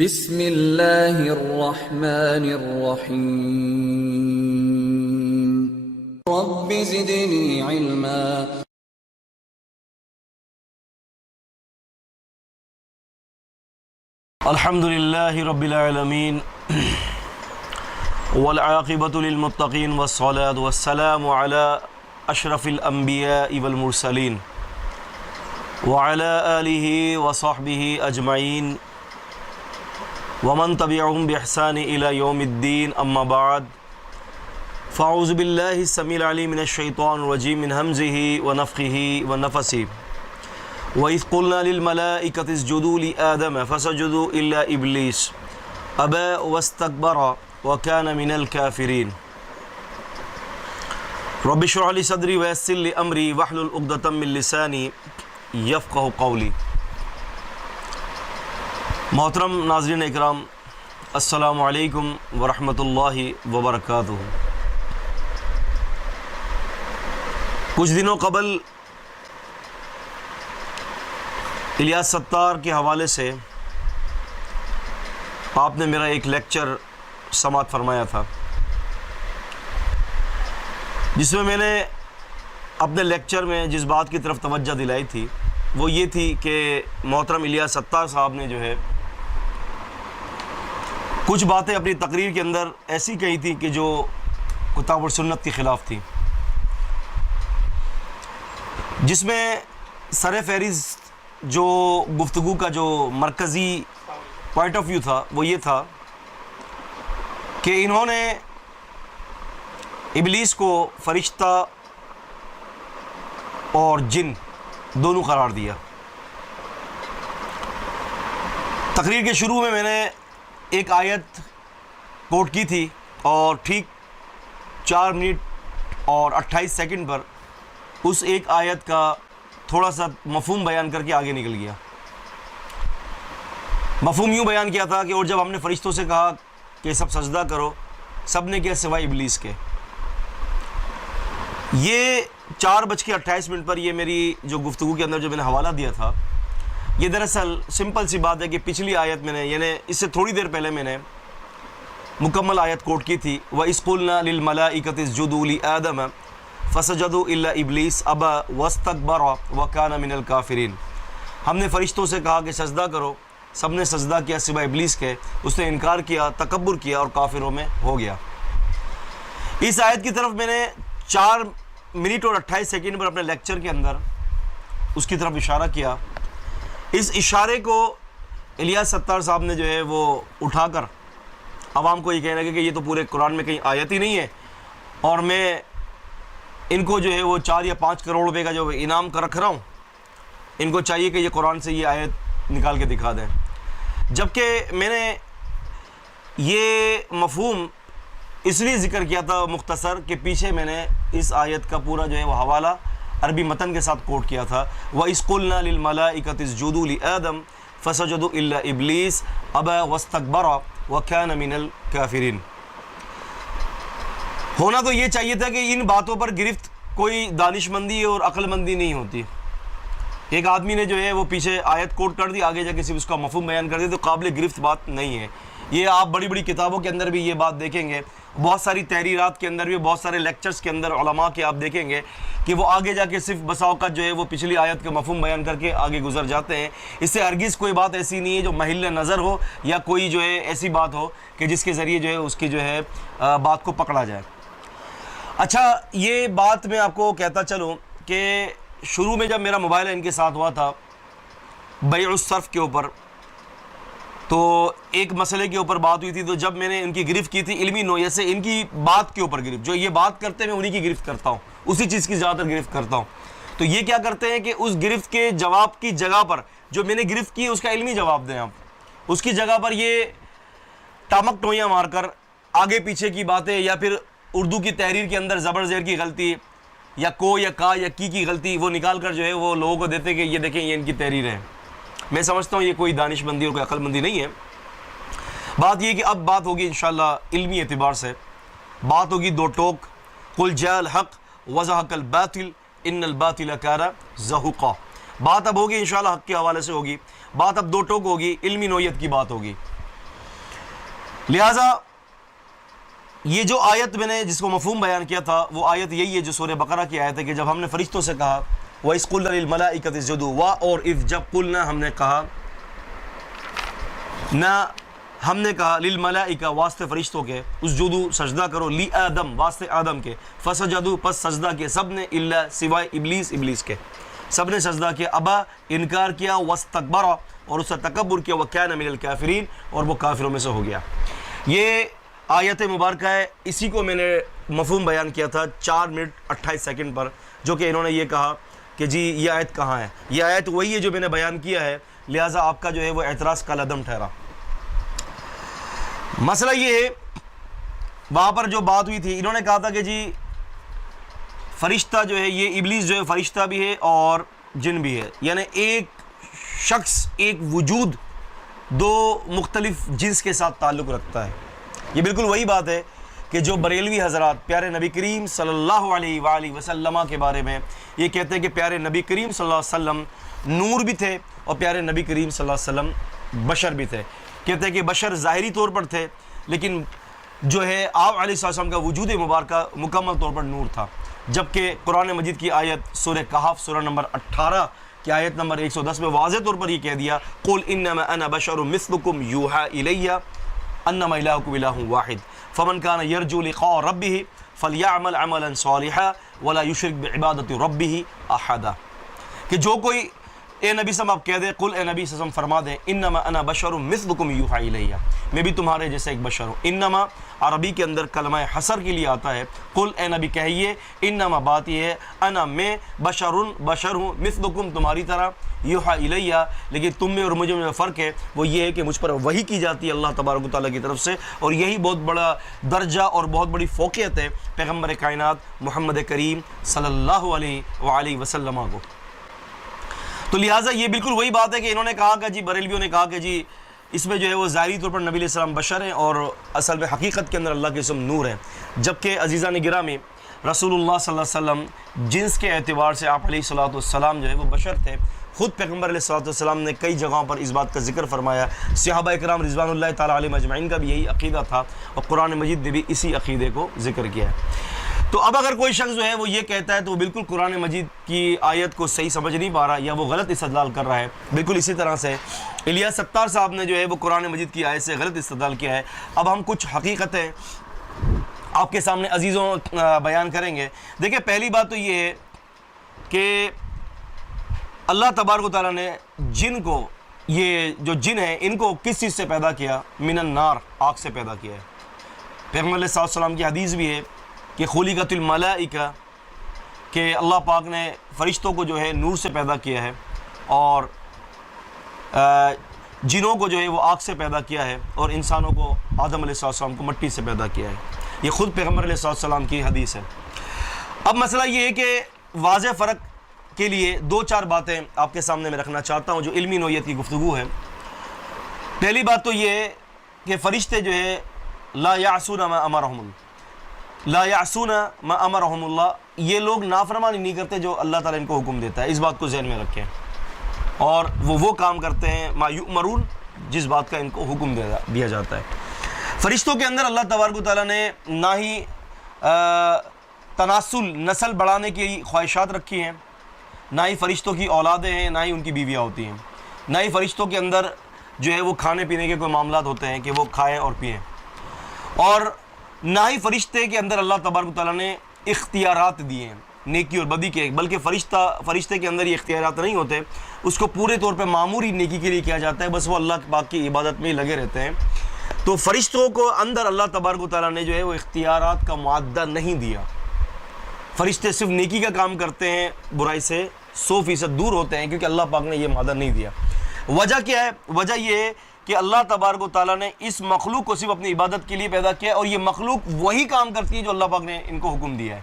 بسم اللہ الرحمن الرحیم رب زدنی علما۔ الحمد للہ رب العالمین والعاقبۃ للمتقین والصلاۃ والسلام علی اشرف الانبیاء والمرسلین وعلی آلہ وصحبہ اجمعین ومن تبعهم بإحسان إلى يوم الدين اما بعد فاعوذ باللہ السمیع العلیم من الشیطان الرجیم من ہمزہ ونفخہ ونفثہ وَإِذْ قُلْنَا لِلْمَلَائِكَةِ اسْجُدُوا لِآدَمَ فَسَجَدُوا إِلَّا إِبْلِيسَ أَبَى وَاسْتَكْبَرَ وَكَانَ مِنَ الْكَافِرِينَ رَبِّ اشْرَحْ لِي صَدْرِي وَيَسِّرْ لِي أَمْرِي وَاحْلُلْ عُقْدَةً مِّن لِّسَانِي يَفْقَهُ قَوْلِي۔ محترم ناظرین اکرام، السلام علیکم ورحمۃ اللہ وبرکاتہ۔ کچھ دنوں قبل الیاس ستار کے حوالے سے آپ نے میرا ایک لیکچر سماعت فرمایا تھا، جس میں نے اپنے لیکچر میں جس بات کی طرف توجہ دلائی تھی وہ یہ تھی کہ محترم الیاس ستار صاحب نے جو ہے کچھ باتیں اپنی تقریر کے اندر ایسی کہی تھی کہ جو کتاب اور سنت کے خلاف تھی، جس میں سر فہرست جو گفتگو کا جو مرکزی پوائنٹ آف ویو تھا وہ یہ تھا کہ انہوں نے ابلیس کو فرشتہ اور جن دونوں قرار دیا۔ تقریر کے شروع میں نے ایک آیت کوٹ کی تھی اور ٹھیک 4 منٹ اور 28 سیکنڈ پر اس ایک آیت کا تھوڑا سا مفہوم بیان کر کے آگے نکل گیا۔ مفہوم یوں بیان کیا تھا کہ اور جب ہم نے فرشتوں سے کہا کہ سب سجدہ کرو، سب نے کیا سوائے ابلیس کے۔ یہ 4:28 پر یہ میری جو گفتگو کے اندر جو میں نے حوالہ دیا تھا، یہ دراصل سمپل سی بات ہے کہ پچھلی آیت میں نے یعنی اس سے تھوڑی دیر پہلے میں نے مکمل آیت کوٹ کی تھی، وَإِذْ قُلْنَا لِلْمَلَائِكَةِ اسْجُدُوا لِآدَمَ فَسَجَدُوا إِلَّا إِبْلِيسَ أَبَى وَاسْتَكْبَرَ وَكَانَ مِنَ الْكَافِرِينَ۔ ہم نے فرشتوں سے کہا کہ سجدہ کرو، سب نے سجدہ کیا سوائے ابلیس کے، اس نے انکار کیا، تکبر کیا اور کافروں میں ہو گیا۔ اس آیت کی طرف میں نے 4 منٹ اور 28 سیکنڈ پر اپنے لیکچر کے اندر اس کی طرف اشارہ کیا۔ اس اشارے کو الیاس ستار صاحب نے جو ہے وہ اٹھا کر عوام کو یہ کہنا کہ یہ تو پورے قرآن میں کہیں آیت ہی نہیں ہے، اور میں ان کو جو ہے وہ 4 یا 5 کروڑ روپے کا جو انعام کا رکھ رہا ہوں، ان کو چاہیے کہ یہ قرآن سے یہ آیت نکال کے دکھا دیں۔ جبکہ میں نے یہ مفہوم اس لیے ذکر کیا تھا مختصر کہ پیچھے میں نے اس آیت کا پورا جو ہے وہ حوالہ عربی متن کے ساتھ کوٹ کیا تھا، وَإِذْ قُلْنَا لِلْمَلَائِكَةِ اسْجُدُوا لِآدَمَ فَسَجَدُوا إِلَّا إِبْلِيسَ أَبَى وَاسْتَكْبَرَ وَكَانَ مِنَ الْكَافِرِينَ۔ ہونا تو یہ چاہیے تھا کہ ان باتوں پر گرفت کوئی دانش مندی اور عقل مندی نہیں ہوتی۔ ایک آدمی نے جو ہے وہ پیچھے آیت کوٹ کر دی، آگے جا کے صرف اس کا مفہوم بیان کر دی، تو قابل گرفت بات نہیں ہے۔ یہ آپ بڑی بڑی کتابوں کے اندر بھی یہ بات دیکھیں گے، بہت ساری تحریرات کے اندر بھی، بہت سارے لیکچرز کے اندر علماء کے آپ دیکھیں گے کہ وہ آگے جا کے صرف بسا اوقات جو ہے وہ پچھلی آیت کا مفہوم بیان کر کے آگے گزر جاتے ہیں۔ اس سے ہرگز کوئی بات ایسی نہیں ہے جو محل نظر ہو یا کوئی جو ہے ایسی بات ہو کہ جس کے ذریعے جو ہے اس کی جو ہے بات کو پکڑا جائے۔ اچھا، یہ بات میں آپ کو کہتا چلوں کہ شروع میں جب میرا موبائل ان کے ساتھ ہوا تھا بیع الصرف کے اوپر، تو ایک مسئلے کے اوپر بات ہوئی تھی، تو جب میں نے ان کی گرفت کی تھی علمی نوعیت سے، ان کی بات کے اوپر گرفت، جو یہ بات کرتے ہیں میں انہی کی گرفت کرتا ہوں، اسی چیز کی زیادہ تر گرفت کرتا ہوں۔ تو یہ کیا کرتے ہیں کہ اس گرفت کے جواب کی جگہ پر جو میں نے گرفت کی اس کا علمی جواب دیں آپ، اس کی جگہ پر یہ ٹامک ٹوئیاں مار کر آگے پیچھے کی باتیں، یا پھر اردو کی تحریر کے اندر زبر زیر کی غلطی یا کو یا کا یا کی غلطی وہ نکال کر جو ہے وہ لوگوں کو دیتے کہ یہ دیکھیں یہ ان کی تحریر ہے۔ میں سمجھتا ہوں یہ کوئی دانش مندی اور کوئی عقل مندی نہیں ہے۔ بات یہ کہ اب بات ہوگی انشاءاللہ علمی اعتبار سے، بات ہوگی دو ٹوک، قل جاء الحق وزهق الباطل ان الباطل کان زہوقا۔ بات اب ہوگی انشاءاللہ حق کے حوالے سے ہوگی، بات اب دو ٹوک ہوگی، علمی نوعیت کی بات ہوگی۔ لہٰذا یہ جو آیت میں نے جس کو مفہوم بیان کیا تھا وہ آیت یہی ہے جو سورہ بقرہ کی آیت ہے کہ جب ہم نے فرشتوں سے کہا وَإِذْ قُلْنَا لِلْمَلَائِكَةِ اسْجُدُوا اور اذ جب قلنا ہم نے کہا نہ ہم نے کہا للملائکہ واسطے فرشتوں کے اسجدوا سجدہ کرو لی آدم واسطے آدم کے فسجدوا پس سجدہ کیا سب نے الا سوائے ابلیس کے سب نے سجدہ کیا ابا انکار کیا واستکبر اور اس سے تکبر کیا وکان من الکافرین اور وہ کافروں میں سے ہو گیا. یہ آیت مبارکہ ہے, اسی کو میں نے مفہوم بیان کیا تھا 4 منٹ 28 سیکنڈ پر, جو کہ انہوں نے یہ کہا کہ جی یہ آیت کہاں ہے. یہ آیت وہی ہے جو میں نے بیان کیا ہے, لہٰذا آپ کا جو ہے وہ اعتراض کالعدم ٹھہرا. مسئلہ یہ ہے وہاں پر جو بات ہوئی تھی, انہوں نے کہا تھا کہ جی فرشتہ جو ہے یہ ابلیس جو ہے فرشتہ بھی ہے اور جن بھی ہے, یعنی ایک شخص ایک وجود دو مختلف جنس کے ساتھ تعلق رکھتا ہے. یہ بالکل وہی بات ہے کہ جو بریلوی حضرات پیارے نبی کریم صلی اللہ علیہ وآلہ وسلم کے بارے میں یہ کہتے ہیں کہ پیارے نبی کریم صلی اللہ علیہ وسلم نور بھی تھے اور پیارے نبی کریم صلی اللہ علیہ وسلم بشر بھی تھے. کہتے ہیں کہ بشر ظاہری طور پر تھے لیکن جو ہے آپ علیہ السلام کا وجود مبارکہ مکمل طور پر نور تھا. جبکہ قرآن مجید کی آیت سورہ کہف سورہ نمبر 18 کی آیت نمبر 110 میں واضح طور پر یہ کہہ دیا قل انما انا بشر مثلکم یوحى الی انما الہکم الہ واحد فمن کان یرجو لقاء ربہ فلیعمل عملا صالحا ولا یشرک بعبادۃ ربہ احدا. کہ جو کوئی اے نبی صلی اللہ علیہ وسلم آپ کہہ دیں قل اے نبی صلی اللہ علیہ وسلم فرما دیں انما انا بشر مثلکم یوحى الی میں بھی تمہارے جیسا ایک بشر ہوں. انما عربی کے اندر کلمہ حصر کے لیے آتا ہے. قل اے نبی کہیے انما بات یہ ہے انا میں بشر ہوں مثلکم تمہاری طرح یوحى الی, لیکن تم میں اور مجھے میں فرق ہے وہ یہ ہے کہ مجھ پر وحی کی جاتی ہے اللہ تبارک و تعالیٰ کی طرف سے, اور یہی بہت بڑا درجہ اور بہت بڑی فوقیت ہے پیغمبر کائنات محمد کریم صلی اللہ علیہ وآلہ وسلم کو. تو لہٰذا یہ بالکل وہی بات ہے کہ انہوں نے کہا کہ جی بریلویوں نے کہا کہ جی اس میں جو ہے وہ ظاہری طور پر نبی علیہ السلام بشر ہیں اور اصل میں حقیقت کے اندر اللہ کے اسم نور ہے. جبکہ عزیزان گرامی رسول اللہ صلی اللہ علیہ وسلم جنس کے اعتبار سے آپ علیہ السلام جو ہے وہ بشر تھے. خود پیغمبر علیہ السلام نے کئی جگہوں پر اس بات کا ذکر فرمایا. صحابہ اکرام رضوان اللہ تعالیٰ علیہ مجمعین کا بھی یہی عقیدہ تھا اور قرآن مجید نے بھی اسی عقیدے کو ذکر کیا ہے. تو اب اگر کوئی شخص جو ہے وہ یہ کہتا ہے تو وہ بالکل قرآن مجید کی آیت کو صحیح سمجھ نہیں پا رہا یا وہ غلط استدلال کر رہا ہے. بالکل اسی طرح سے الیاس ستار صاحب نے جو ہے وہ قرآن مجید کی آیت سے غلط استدلال کیا ہے. اب ہم کچھ حقیقتیں آپ کے سامنے عزیزوں بیان کریں گے. دیکھیں پہلی بات تو یہ ہے کہ اللہ تبارک و تعالیٰ نے جن کو, یہ جو جن ہیں ان کو کس چیز سے پیدا کیا؟ من النار, آگ سے پیدا کیا ہے. پیغمبر علیہ السلام کی حدیث بھی ہے کہ خلقت الملائکہ کہ اللہ پاک نے فرشتوں کو جو ہے نور سے پیدا کیا ہے اور جنوں کو جو ہے وہ آگ سے پیدا کیا ہے اور انسانوں کو آدم علیہ السلام کو مٹی سے پیدا کیا ہے. یہ خود پیغمبر علیہ السلام کی حدیث ہے. اب مسئلہ یہ ہے کہ واضح فرق کے لیے 2-4 باتیں آپ کے سامنے میں رکھنا چاہتا ہوں جو علمی نوعیت کی گفتگو ہے. پہلی بات تو یہ ہے کہ فرشتے جو ہے لا یعصون ما امرهم اللہ, یہ لوگ نافرمانی نہیں کرتے جو اللہ تعالیٰ ان کو حکم دیتا ہے. اس بات کو ذہن میں رکھیں. اور وہ کام کرتے ہیں ما یؤمرون, جس بات کا ان کو حکم دیا جاتا ہے. فرشتوں کے اندر اللہ تبارک و تعالیٰ نے نہ ہی تناسل نسل بڑھانے کی خواہشات رکھی ہیں, نہ ہی فرشتوں کی اولادیں ہیں, نہ ہی ان کی بیویاں ہوتی ہیں, نہ ہی فرشتوں کے اندر جو ہے وہ کھانے پینے کے کوئی معاملات ہوتے ہیں کہ وہ کھائیں اور پئیں, اور نہ ہی فرشتے کے اندر اللہ تبارک و تعالیٰ نے اختیارات دیے ہیں نیکی اور بدی کے. بلکہ فرشتے کے اندر یہ اختیارات نہیں ہوتے, اس کو پورے طور پہ معمولی نیکی کے لیے کیا جاتا ہے, بس وہ اللہ پاک کی عبادت میں ہی لگے رہتے ہیں. تو فرشتوں کو اندر اللہ تبارک و تعالیٰ نے جو ہے وہ اختیارات کا معدہ نہیں دیا. فرشتے صرف نیکی کا کام کرتے ہیں, برائی سے 100% دور ہوتے ہیں, کیونکہ اللہ پاک نے یہ مادہ نہیں دیا. وجہ کیا ہے؟ وجہ یہ ہے کہ اللہ تبارک و تعالیٰ نے اس مخلوق کو صرف اپنی عبادت کے لیے پیدا کیا اور یہ مخلوق وہی کام کرتی ہے جو اللہ پاک نے ان کو حکم دیا ہے.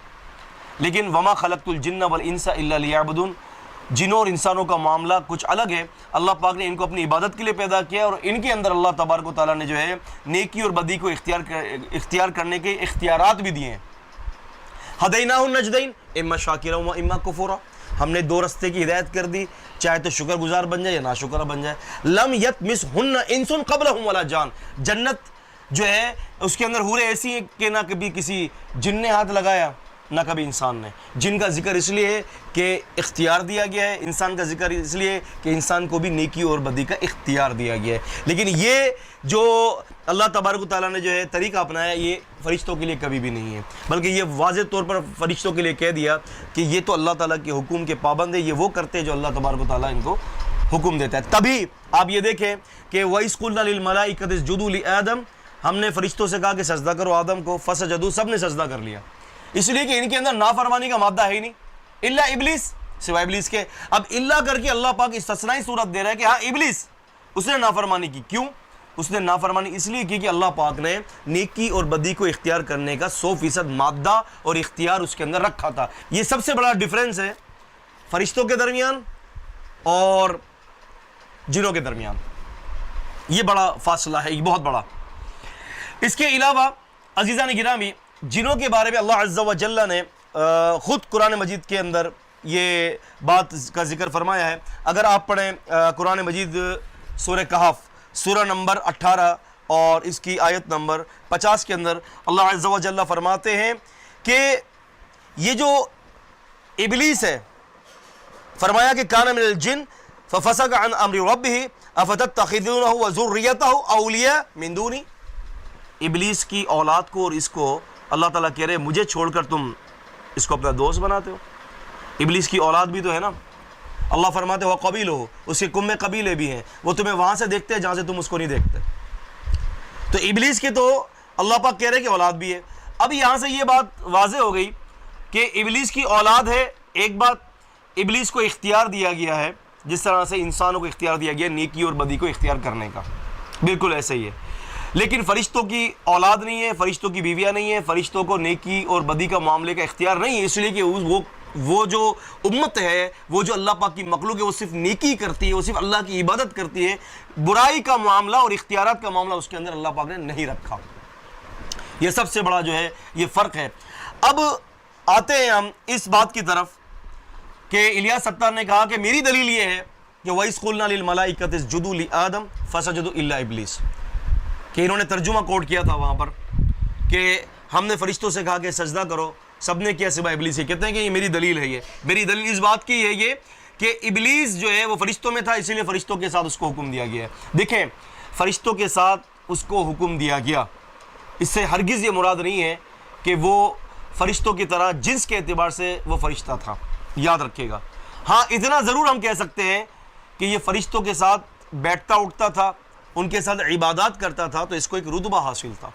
لیکن وما خلقت الجن والانس الا لیعبدون, جنوں اور انسانوں کا معاملہ کچھ الگ ہے. اللہ پاک نے ان کو اپنی عبادت کے لیے پیدا کیا اور ان کے اندر اللہ تبارک و تعالیٰ نے جو ہے نیکی اور بدی کو اختیار کرنے کے اختیارات بھی دیے ہیں. ہدیناہ النجدین اما شاکرا و اما کفورا, ہم نے 2 رستے کی ہدایت کر دی, چاہے تو شکر گزار بن جائے یا ناشکرہ بن جائے. لم یطمثہن انس قبلہم ولا جان, جنت جو ہے اس کے اندر حوریں ایسی ہیں کہ نہ کبھی کسی جن نے ہاتھ لگایا نہ کبھی انسان نے. جن کا ذکر اس لیے ہے کہ اختیار دیا گیا ہے, انسان کا ذکر اس لیے کہ انسان کو بھی نیکی اور بدی کا اختیار دیا گیا ہے. لیکن یہ جو اللہ تبارک و تعالیٰ نے جو ہے طریقہ اپنایا یہ فرشتوں کے لیے کبھی بھی نہیں ہے, بلکہ یہ واضح طور پر فرشتوں کے لیے کہہ دیا کہ یہ تو اللہ تعالیٰ کے حکم کے پابند ہے, یہ وہ کرتے ہیں جو اللہ تبارک و تعالیٰ ان کو حکم دیتا ہے. تبھی آپ یہ دیکھیں کہ وَإِذْ قُلْنَا لِلْمَلَائِكَةِ اسْجُدُوا لِآدَمَ, ہم نے فرشتوں سے کہا کہ سجدہ کرو آدم کو, فسجدوا, سب نے سجدہ کر لیا, اس لیے کہ ان کے اندر نافرمانی کا مادہ ہے ہی نہیں, الا ابلیس, سوائے ابلیس کے. اب اللہ کر کے اللہ پاک استثنائی صورت دے رہا ہے کہ ہاں ابلیس, اس نے نافرمانی کی. کیوں اس نے نافرمانی؟ اس لیے کی کہ اللہ پاک نے نیکی اور بدی کو اختیار کرنے کا 100% مادہ اور اختیار اس کے اندر رکھا تھا. یہ سب سے بڑا ڈیفرنس ہے فرشتوں کے درمیان اور جنوں کے درمیان, یہ بڑا فاصلہ ہے, یہ بہت بڑا. اس کے علاوہ عزیزان گرامی, جنوں کے بارے میں اللہ عز و جل نے خود قرآن مجید کے اندر یہ بات کا ذکر فرمایا ہے. اگر آپ پڑھیں قرآن مجید سورہ کہف سورہ نمبر 18 اور اس کی آیت نمبر 50 کے اندر اللہ عز و جل فرماتے ہیں کہ یہ جو ابلیس ہے, فرمایا کہ کان من الجن ففسق عن امر ربہ افتتخذونہ وذریتہ اولیاء من دونی. ابلیس کی اولاد کو اور اس کو اللہ تعالیٰ کہہ رہے مجھے چھوڑ کر تم اس کو اپنا دوست بناتے ہو. ابلیس کی اولاد بھی تو ہے نا, اللہ فرماتے ہو قبیل ہو, اس کے کم قبیلے بھی ہیں, وہ تمہیں وہاں سے دیکھتے ہیں جہاں سے تم اس کو نہیں دیکھتے. تو ابلیس کے تو اللہ پاک کہہ رہے کہ اولاد بھی ہے. اب یہاں سے یہ بات واضح ہو گئی کہ ابلیس کی اولاد ہے. ایک بات, ابلیس کو اختیار دیا گیا ہے جس طرح سے انسانوں کو اختیار دیا گیا نیکی اور بدی کو اختیار کرنے کا, بالکل ایسے ہی ہے. لیکن فرشتوں کی اولاد نہیں ہے, فرشتوں کی بیویاں نہیں ہیں, فرشتوں کو نیکی اور بدی کا معاملے کا اختیار نہیں ہے, اس لیے کہ وہ جو امت ہے, وہ جو اللہ پاک کی مخلوق ہے, وہ صرف نیکی کرتی ہے, وہ صرف اللہ کی عبادت کرتی ہے. برائی کا معاملہ اور اختیارات کا معاملہ اس کے اندر اللہ پاک نے نہیں رکھا. یہ سب سے بڑا جو ہے یہ فرق ہے. اب آتے ہیں ہم اس بات کی طرف کہ الیاس ستار نے کہا کہ میری دلیل یہ ہے کہ وَإِذْ قُلْنَا لِلْمَلَائِكَةِ اسْجُدُوا لِآدَمَ فَسَجَدُوا إِلَّا إِبْلِيسَ, کہ انہوں نے ترجمہ کوٹ کیا تھا وہاں پر کہ ہم نے فرشتوں سے کہا کہ سجدہ کرو, سب نے کیا سوائے ابلیس. کہتے ہیں کہ یہ میری دلیل ہے. یہ میری دلیل اس بات کی ہے یہ کہ ابلیس جو ہے وہ فرشتوں میں تھا, اسی لیے فرشتوں کے ساتھ اس کو حکم دیا گیا ہے. دیکھیں, فرشتوں کے ساتھ اس کو حکم دیا گیا, اس سے ہرگز یہ مراد نہیں ہے کہ وہ فرشتوں کی طرح جنس کے اعتبار سے وہ فرشتہ تھا, یاد رکھیے گا. ہاں اتنا ضرور ہم کہہ سکتے ہیں کہ یہ فرشتوں کے ساتھ بیٹھتا اٹھتا تھا, ان کے ساتھ عبادات کرتا تھا, تو اس کو ایک رتبہ حاصل تھا,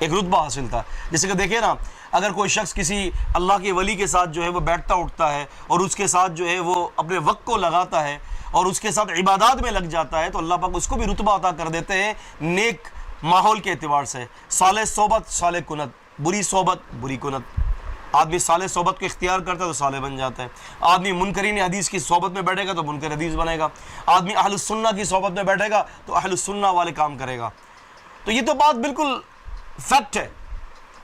ایک رتبہ حاصل تھا. جیسے کہ دیکھیں نا, اگر کوئی شخص کسی اللہ کے ولی کے ساتھ جو ہے وہ بیٹھتا اٹھتا ہے اور اس کے ساتھ جو ہے وہ اپنے وقت کو لگاتا ہے اور اس کے ساتھ عبادات میں لگ جاتا ہے, تو اللہ پاک اس کو بھی رتبہ عطا کر دیتے ہیں نیک ماحول کے اعتبار سے. صالح صحبت صالح کنت, بری صحبت بری کنت. آدمی صالح صحبت کو اختیار کرتا ہے تو صالح بن جاتا ہے. آدمی منکرین حدیث کی صحبت میں بیٹھے گا تو منکر حدیث بنے گا. آدمی اہل السنہ کی صحبت میں بیٹھے گا تو اہل السنہ والے کام کرے گا. تو یہ تو بات بالکل فیکٹ ہے.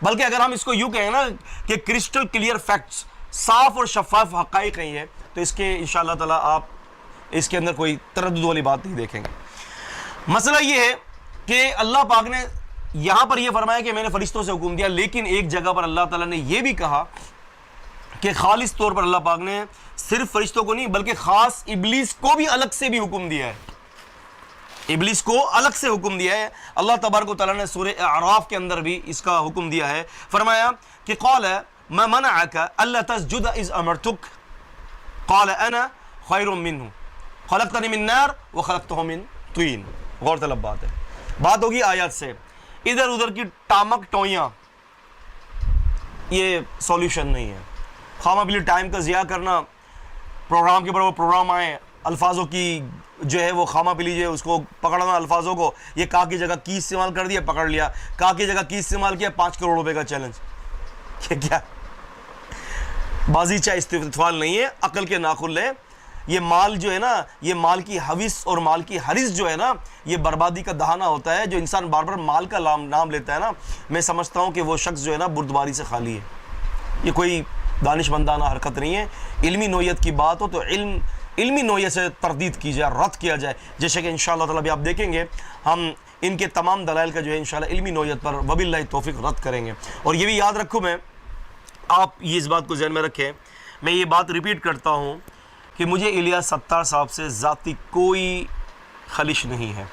بلکہ اگر ہم اس کو یوں کہیں نا کہ کرسٹل کلیئر فیکٹس, صاف اور شفاف حقائق ہیں یہ, تو اس کے انشاءاللہ تعالیٰ آپ اس کے اندر کوئی تردد والی بات نہیں دیکھیں گے. مسئلہ یہ ہے کہ اللہ پاک نے یہاں پر یہ فرمایا کہ میں نے فرشتوں سے حکم دیا, لیکن ایک جگہ پر اللہ تعالیٰ نے یہ بھی کہا کہ خالص طور پر اللہ پاک نے صرف فرشتوں کو نہیں بلکہ خاص ابلیس کو بھی الگ سے بھی حکم دیا ہے. ابلیس کو الگ سے حکم دیا ہے. اللہ تبارک و تعالیٰ نے سورہ اعراف کے اندر بھی اس کا حکم دیا ہے. فرمایا کہ قال ما منعك الا تسجد اذ امرتك قال انا خیر منه خلقتنی من نار وخلقته من طین. غور طلب بات ہے, بات ہوگی آیات سے. ادھر ادھر کی ٹامک ٹوئیاں یہ سولوشن نہیں ہے. خواہ مخواہ ٹائم کا ضیاع کرنا, پروگرام کے اوپر وہ پروگرام آئے, الفاظوں کی جو ہے وہ خامہ پی لیجیے, اس کو پکڑنا الفاظوں کو. یہ کا کی جگہ کی استعمال کر دیا, پکڑ لیا. کا کی جگہ کی استعمال کیا, 5 کروڑ روپے کا چیلنج. کیا بازیچہ استفال نہیں ہے, عقل کے ناخن لے. یہ مال جو ہے نا, یہ مال کی حوث اور مال کی حرص جو ہے نا, یہ بربادی کا دہانہ ہوتا ہے. جو انسان بار بار مال کا نام لیتا ہے نا, میں سمجھتا ہوں کہ وہ شخص جو ہے نا بردباری سے خالی ہے. یہ کوئی دانش مندانہ حرکت نہیں ہے. علمی نوعیت کی بات ہو تو علم علمی نوعیت سے تردید کی جائے، رد کیا جائے، جیسے کہ انشاءاللہ تعالیٰ بھی آپ دیکھیں گے ہم ان کے تمام دلائل کا جو ہے انشاءاللہ علمی نوعیت پر وباللہ توفیق رد کریں گے۔ اور یہ بھی یاد رکھوں میں، آپ یہ اس بات کو ذہن میں رکھیں، میں یہ بات ریپیٹ کرتا ہوں کہ مجھے الیاس ستار صاحب سے ذاتی کوئی خلش نہیں ہے،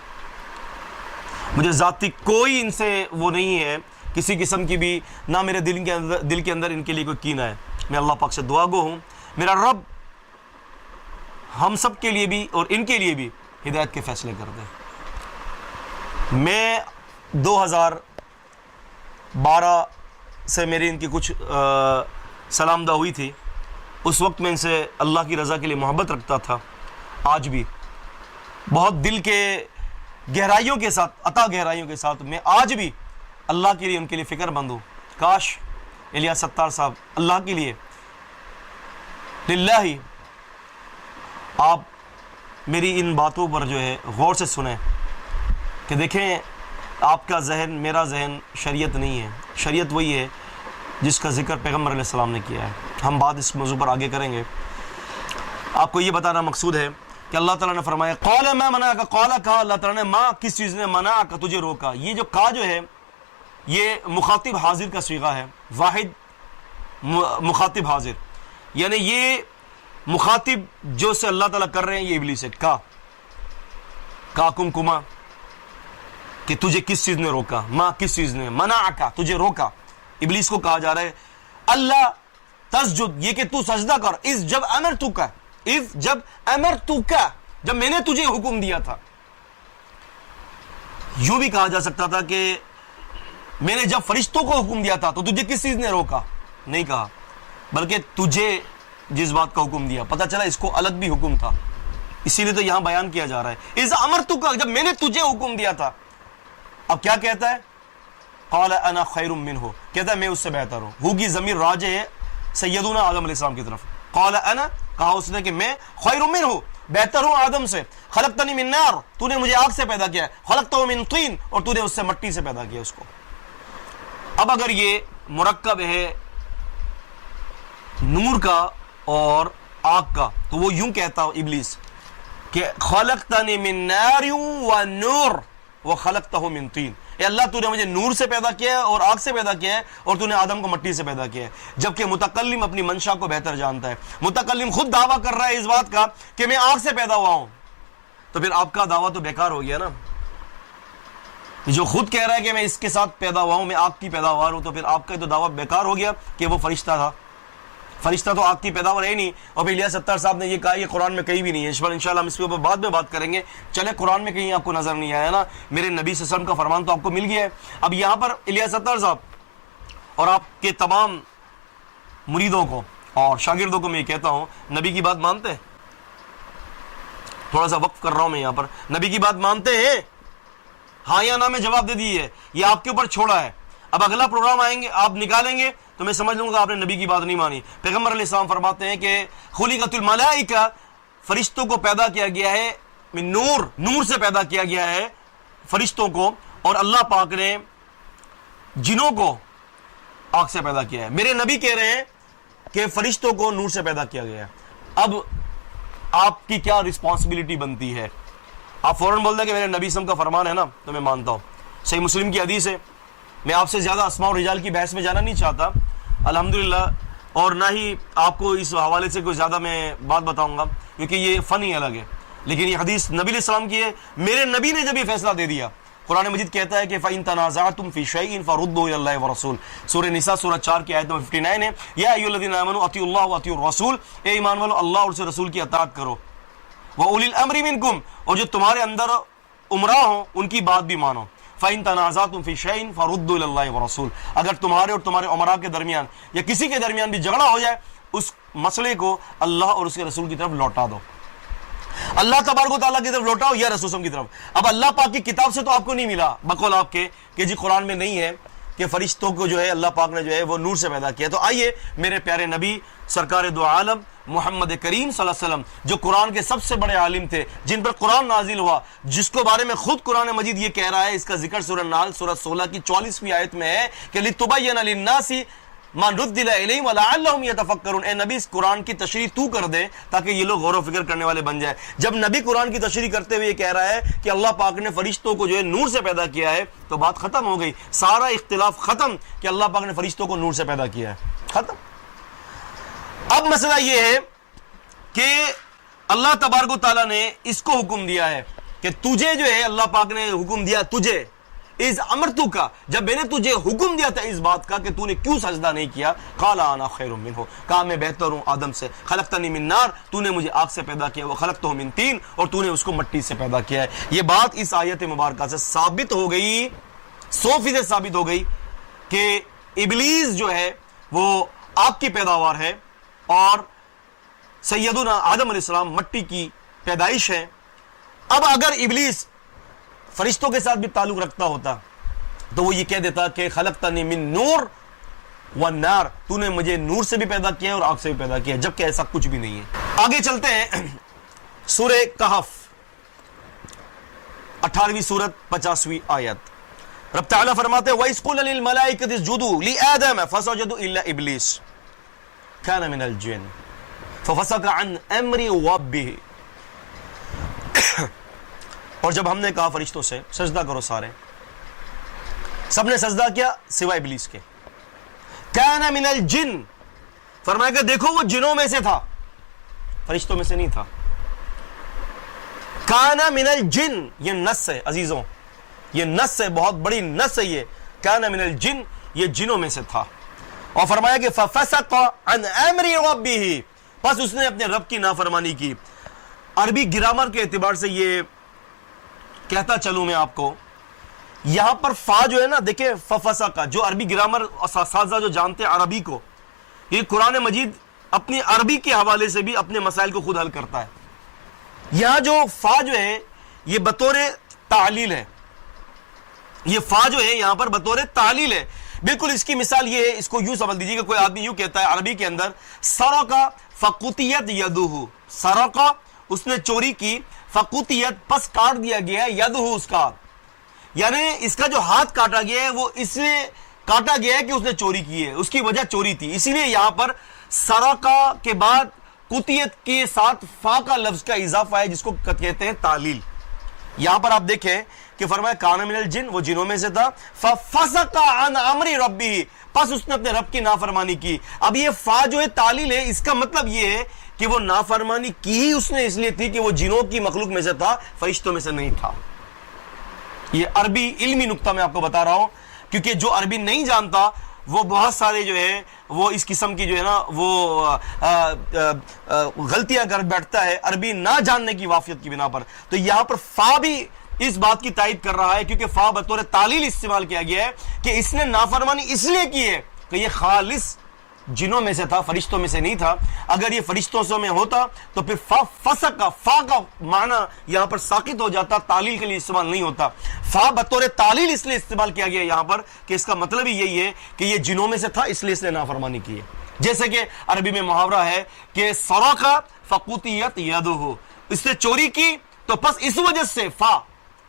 مجھے ذاتی کوئی ان سے وہ نہیں ہے کسی قسم کی بھی، نہ میرے دل کے اندر ان کے لیے کوئی کینہ ہے۔ میں اللہ پاک سے دعا گو ہوں میرا رب ہم سب کے لیے بھی اور ان کے لیے بھی ہدایت کے فیصلے کر دے۔ میں 2012 سے میری ان کی کچھ سلام دعا ہوئی تھی، اس وقت میں ان سے اللہ کی رضا کے لیے محبت رکھتا تھا، آج بھی بہت دل کے گہرائیوں کے ساتھ، عطا گہرائیوں کے ساتھ میں آج بھی اللہ کے لیے ان کے لیے فکر مند ہوں۔ کاش الیاس ستار صاحب اللہ کے لیے للہ آپ میری ان باتوں پر جو ہے غور سے سنیں کہ دیکھیں آپ کا ذہن میرا ذہن شریعت نہیں ہے، شریعت وہی ہے جس کا ذکر پیغمبر علیہ السلام نے کیا ہے۔ ہم بات اس موضوع پر آگے کریں گے۔ آپ کو یہ بتانا مقصود ہے کہ اللہ تعالیٰ نے فرمایا قال ما منعک، قال کہا اللہ تعالیٰ نے ما کس چیز نے منعک تجھے روکا۔ یہ جو کا جو ہے یہ مخاطب حاضر کا صیغہ ہے، واحد مخاطب حاضر، یعنی یہ مخاطب جو سے اللہ تعالیٰ کر رہے ہیں یہ ابلیس ہے۔ کا کما کہ تجھے کس چیز نے روکا، ما کس چیز نے، منعک تجھے روکا، ابلیس کو کہا جا رہا ہے اللہ تسجد، یہ کہ تو سجدہ کر، اذ جب امرتک، اذ جب امرتک، جب میں نے تجھے حکم دیا تھا۔ یوں بھی کہا جا سکتا تھا کہ میں نے جب فرشتوں کو حکم دیا تھا تو تجھے کس چیز نے روکا، نہیں کہا، بلکہ تجھے جس بات کا حکم دیا، پتہ چلا اس کو الگ بھی حکم تھا، اسی لیے تو یہاں بیان کیا جا رہا ہے اذ امرتک، جب میں نے تجھے حکم دیا تھا۔ اب کیا کہتا ہے قال انا خیر منہ، کہتا ہے میں اس سے بہتر ہوں۔ ہو کی ضمیر راجع ہے سیدنا آدم علیہ السلام کی طرف، قال انا کہا اس نے کہ میں خیر منہ بہتر ہوں آدم سے، خلقتنی من نار تو نے مجھے آگ سے پیدا کیا ہے، خلقتہ من طین اور تو نے اس سے مٹی سے پیدا کیا اس کو۔ اب اگر یہ مرکب ہے نور کا اور آگ کا تو وہ یوں کہتا ہو ابلیس کہ خلقتنی من نار و نور وخلقتہ من طین، اے اللہ تو نے مجھے نور سے پیدا کیا ہے اور آگ سے پیدا کیا ہے اور تو نے آدم کو مٹی سے پیدا کیا ہے۔ جبکہ متکلم اپنی منشا کو بہتر جانتا ہے، متکلم خود دعویٰ کر رہا ہے اس بات کا کہ میں آگ سے پیدا ہوا ہوں، تو پھر آپ کا دعویٰ تو بیکار ہو گیا نا۔ جو خود کہہ رہا ہے کہ میں اس کے ساتھ پیدا ہوا ہوں، میں آگ کی پیداوار ہوں، تو پھر آپ کا تو دعویٰ بیکار ہو گیا کہ وہ فرشتہ تھا، فرشتہ تو آگ کی پیداوار ہے نہیں۔ اور پھر الیاس ستار صاحب نے یہ کہا یہ قرآن میں کہیں بھی نہیں ہے، اس پر انشاءاللہ ہم اس کے اوپر بعد میں بات کریں گے۔ چلے قرآن میں کہیں آپ کو نظر نہیں آیا نا، میرے نبی صلی اللہ علیہ وسلم کا فرمان تو آپ کو مل گیا ہے۔ اب یہاں پر الیاس ستار صاحب اور آپ کے تمام مریدوں کو اور شاگردوں کو میں یہ کہتا ہوں، نبی کی بات مانتے ہیں؟ تھوڑا سا وقف کر رہا ہوں میں یہاں پر، نبی کی بات مانتے ہیں؟ ہاں یا نہ میں جواب دے دیے، یہ آپ کے اوپر چھوڑا ہے۔ اب اگلا پروگرام آئیں گے آپ نکالیں گے تو میں سمجھ لوں گا آپ نے نبی کی بات نہیں مانی۔ پیغمبر علیہ السلام فرماتے ہیں کہ خلقت الملائکہ، فرشتوں کو پیدا کیا گیا ہے من نور، نور سے پیدا کیا گیا ہے فرشتوں کو، اور اللہ پاک نے جنوں کو آگ سے پیدا کیا ہے۔ میرے نبی کہہ رہے ہیں کہ فرشتوں کو نور سے پیدا کیا گیا ہے۔ اب آپ کی کیا رسپانسبلٹی بنتی ہے؟ آپ فوراً بول دیں کہ میرے نبی صلی اللہ علیہ وسلم کا فرمان ہے نا تو میں مانتا ہوں، صحیح مسلم کی حدیث ہے۔ میں آپ سے زیادہ اسماء و رجال کی بحث میں جانا نہیں چاہتا الحمدللہ، اور نہ ہی آپ کو اس حوالے سے کوئی زیادہ میں بات بتاؤں گا کیونکہ یہ فن ہی الگ ہے، لیکن یہ حدیث نبی علیہ السلام کی ہے۔ میرے نبی نے جب یہ فیصلہ دے دیا، قرآن مجید کہتا ہے کہ فَإِن تَنَازَعْتُمْ فِي شَيْءٍ فَرُدُّوهُ إِلَى اللَّهِ وَرَسُولِهِ، سورہ نساء سورہ 4 کی آیت نمبر 59 ہے، یا ایھا الذین آمنوا اطیعوا اللہ واطیعوا الرسول، اے ایمان والو اللہ اور اس رسول کی اطاعت کرو، وَأُولِي الْأَمْرِ مِنکم، اور جو تمہارے اندر امراء ہوں ان کی بات بھی مانو۔ فَإِن تَنَازَعْتُمْ فِي شَيْءٍ فَرُدُّوهُ إِلَى اللَّهِ وَرَسُولِهِ، اگر تمہارے اور تمہارے امراء کے درمیان یا کسی کے درمیان بھی جھگڑا ہو جائے اس مسئلے کو اللہ اور اس کے رسول کی طرف لوٹا دو، اللہ تبارک و تعالیٰ کی طرف لوٹاؤ یا رسول کی طرف۔ اب اللہ پاک کی کتاب سے تو آپ کو نہیں ملا بقول آپ کے کہ جی قرآن میں نہیں ہے کہ فرشتوں کو جو ہے اللہ پاک نے جو ہے وہ نور سے پیدا کیا۔ تو آئیے میرے پیارے نبی سرکار دو عالم محمد کریم صلی اللہ علیہ وسلم، جو قرآن کے سب سے بڑے عالم تھے، جن پر قرآن نازل ہوا، جس کو بارے میں خود قرآن مجید یہ کہہ رہا ہے، اس کا ذکر سورہ نحل سورہ 16 کی 44ویں آیت میں ہے کہ لِتُبَيِّنَ لِلنَّاسِ من ردل الیہم ولعلہم یتفکرون، اے نبی اس قرآن کی تشریح تو کر دے تاکہ یہ لوگ غور و فکر کرنے والے بن جائے۔ جب نبی قرآن کی تشریح کرتے ہوئے یہ کہہ رہا ہے کہ اللہ پاک نے فرشتوں کو جو ہے نور سے پیدا کیا ہے، تو بات ختم ہو گئی، سارا اختلاف ختم کہ اللہ پاک نے فرشتوں کو نور سے پیدا کیا ہے، ختم۔ اب مسئلہ یہ ہے کہ اللہ تبارک و تعالیٰ نے اس کو حکم دیا ہے کہ تجھے جو ہے اللہ پاک نے حکم دیا تجھے از امرتو کا، جب میں نے تجھے حکم دیا تھا اس بات کا کہ تو نے کیوں سجدہ نہیں کیا، قال انا خیر منہ، کہا میں بہتر ہوں آدم سے، خلقتنی من نار، تو نے مجھے آگ سے پیدا کیا، وخلقتہ من طین، اور تو نے اس کو مٹی سے پیدا کیا ہے۔ یہ بات اس آیت مبارکہ سے ثابت ہو گئی، 100% ثابت ہو گئی کہ ابلیس جو ہے وہ آگ کی پیداوار ہے اور سیدنا آدم علیہ السلام مٹی کی پیدائش ہے۔ اب اگر ابلیس فرشتوں کے ساتھ بھی تعلق رکھتا ہوتا تو وہ یہ کہہ دیتا کہ خلقتنی من نور والنار، تو نے مجھے نور سے بھی پیدا کیا اور آگ سے بھی پیدا کیا، جبکہ ایسا کچھ بھی نہیں ہے۔ آگے چلتے ہیں سورہ کہف 18ویں سورت 50ویں آیت، رب تعالیٰ فرماتے ہیں وَإِذْ قُلْنَا لِلْمَلَائِكَةِ اسْجُدُوا لِآدَمَ فَسَجَدُوا إِلَّا إِبْلِيسَ كَانَ مِنَ الْجِنِّ فَفَسَقَ عَنْ أَمْرِ رَبِّهِ۔ اور جب ہم نے کہا فرشتوں سے سجدہ کرو، سارے سب نے سجدہ کیا سوائے ابلیس کے، کان من الجن، فرمایا کہ دیکھو وہ جنوں میں سے تھا، فرشتوں میں سے نہیں تھا۔ کان من الجن، یہ نص ہے عزیزوں، یہ نص ہے، بہت بڑی نص ہے یہ، کان من الجن، یہ جنوں میں سے تھا۔ اور فرمایا کہ ففسق عن امر ربہ، پس اس نے اپنے رب کی نافرمانی کی۔ عربی گرامر کے اعتبار سے یہ کہتا چلوں میں آپ کو، یہاں پر فا جو ہے نا، دیکھیں ففسا کا، جو عربی گرامر اساتذہ جو جانتے ہیں عربی کو، یہ قرآن مجید اپنی عربی کے حوالے سے بھی اپنے مسائل کو خود حل کرتا ہے۔ یہاں جو فا جو ہے یہ بطور تعلیل ہے، یہ فا جو ہے یہاں پر بطور تعلیل ہے۔ بالکل اس کی مثال یہ ہے، اس کو یوں سمجھ دیجیے کہ کوئی آدمی یوں کہتا ہے عربی کے اندر سرقہ فقطیت یدہ، سرقہ اس نے چوری کی، فقطیت پس کاٹ دیا گیا یدہ اس کا، یعنی اس کا جو ہاتھ کاٹا گیا ہے وہ اس لیے کاٹا گیا ہے کہ اس نے چوری کی ہے، اس کی وجہ چوری تھی، اسی لیے یہاں پر سرقہ کے بعد قطیت کے ساتھ فا کا لفظ کا اضافہ ہے جس کو کہتے ہیں تعلیل۔ یہاں پر آپ دیکھیں کہ فرمایا کان من الجن، وہ جنوں میں سے تھا، ففسق عن امر ربہ، پس اس نے اپنے رب کی نافرمانی کی۔ اب یہ فا جو ہے تعلیل ہے، اس کا مطلب یہ ہے کہ وہ نافرمانی کی ہی اس نے اس لیے تھی کہ وہ جنوں کی مخلوق میں سے تھا، فرشتوں میں سے نہیں تھا۔ یہ عربی علمی نقطہ میں آپ کو بتا رہا ہوں، کیونکہ جو عربی نہیں جانتا وہ بہت سارے جو ہے وہ اس قسم کی جو ہے نا وہ غلطیاں کر بیٹھتا ہے عربی نہ جاننے کی وافیت کی بنا پر۔ تو یہاں پر فا بھی اس بات کی تائید کر رہا ہے، کیونکہ فا بطور تعلیل استعمال کیا گیا ہے کہ اس نے نافرمانی اس لیے کی ہے کہ یہ خالص جنوں میں سے تھا، فرشتوں میں سے نہیں تھا۔ اگر یہ فرشتوں سے میں ہوتا تو پھر فسق کا، فا کا معنی یہاں پر ساقط ہو جاتا، تعلیل کے لیے استعمال نہیں ہوتا۔ فا بطور تعلیل اس لیے استعمال کیا گیا یہاں پر کہ اس کا مطلب ہی یہی ہے کہ یہ جنوں میں سے تھا، اس لیے اس نے نافرمانی کی ہے۔ جیسے کہ عربی میں محاورہ ہے کہ سرقہ فقطیت یدہ، اس نے چوری کی تو پس اس وجہ سے فا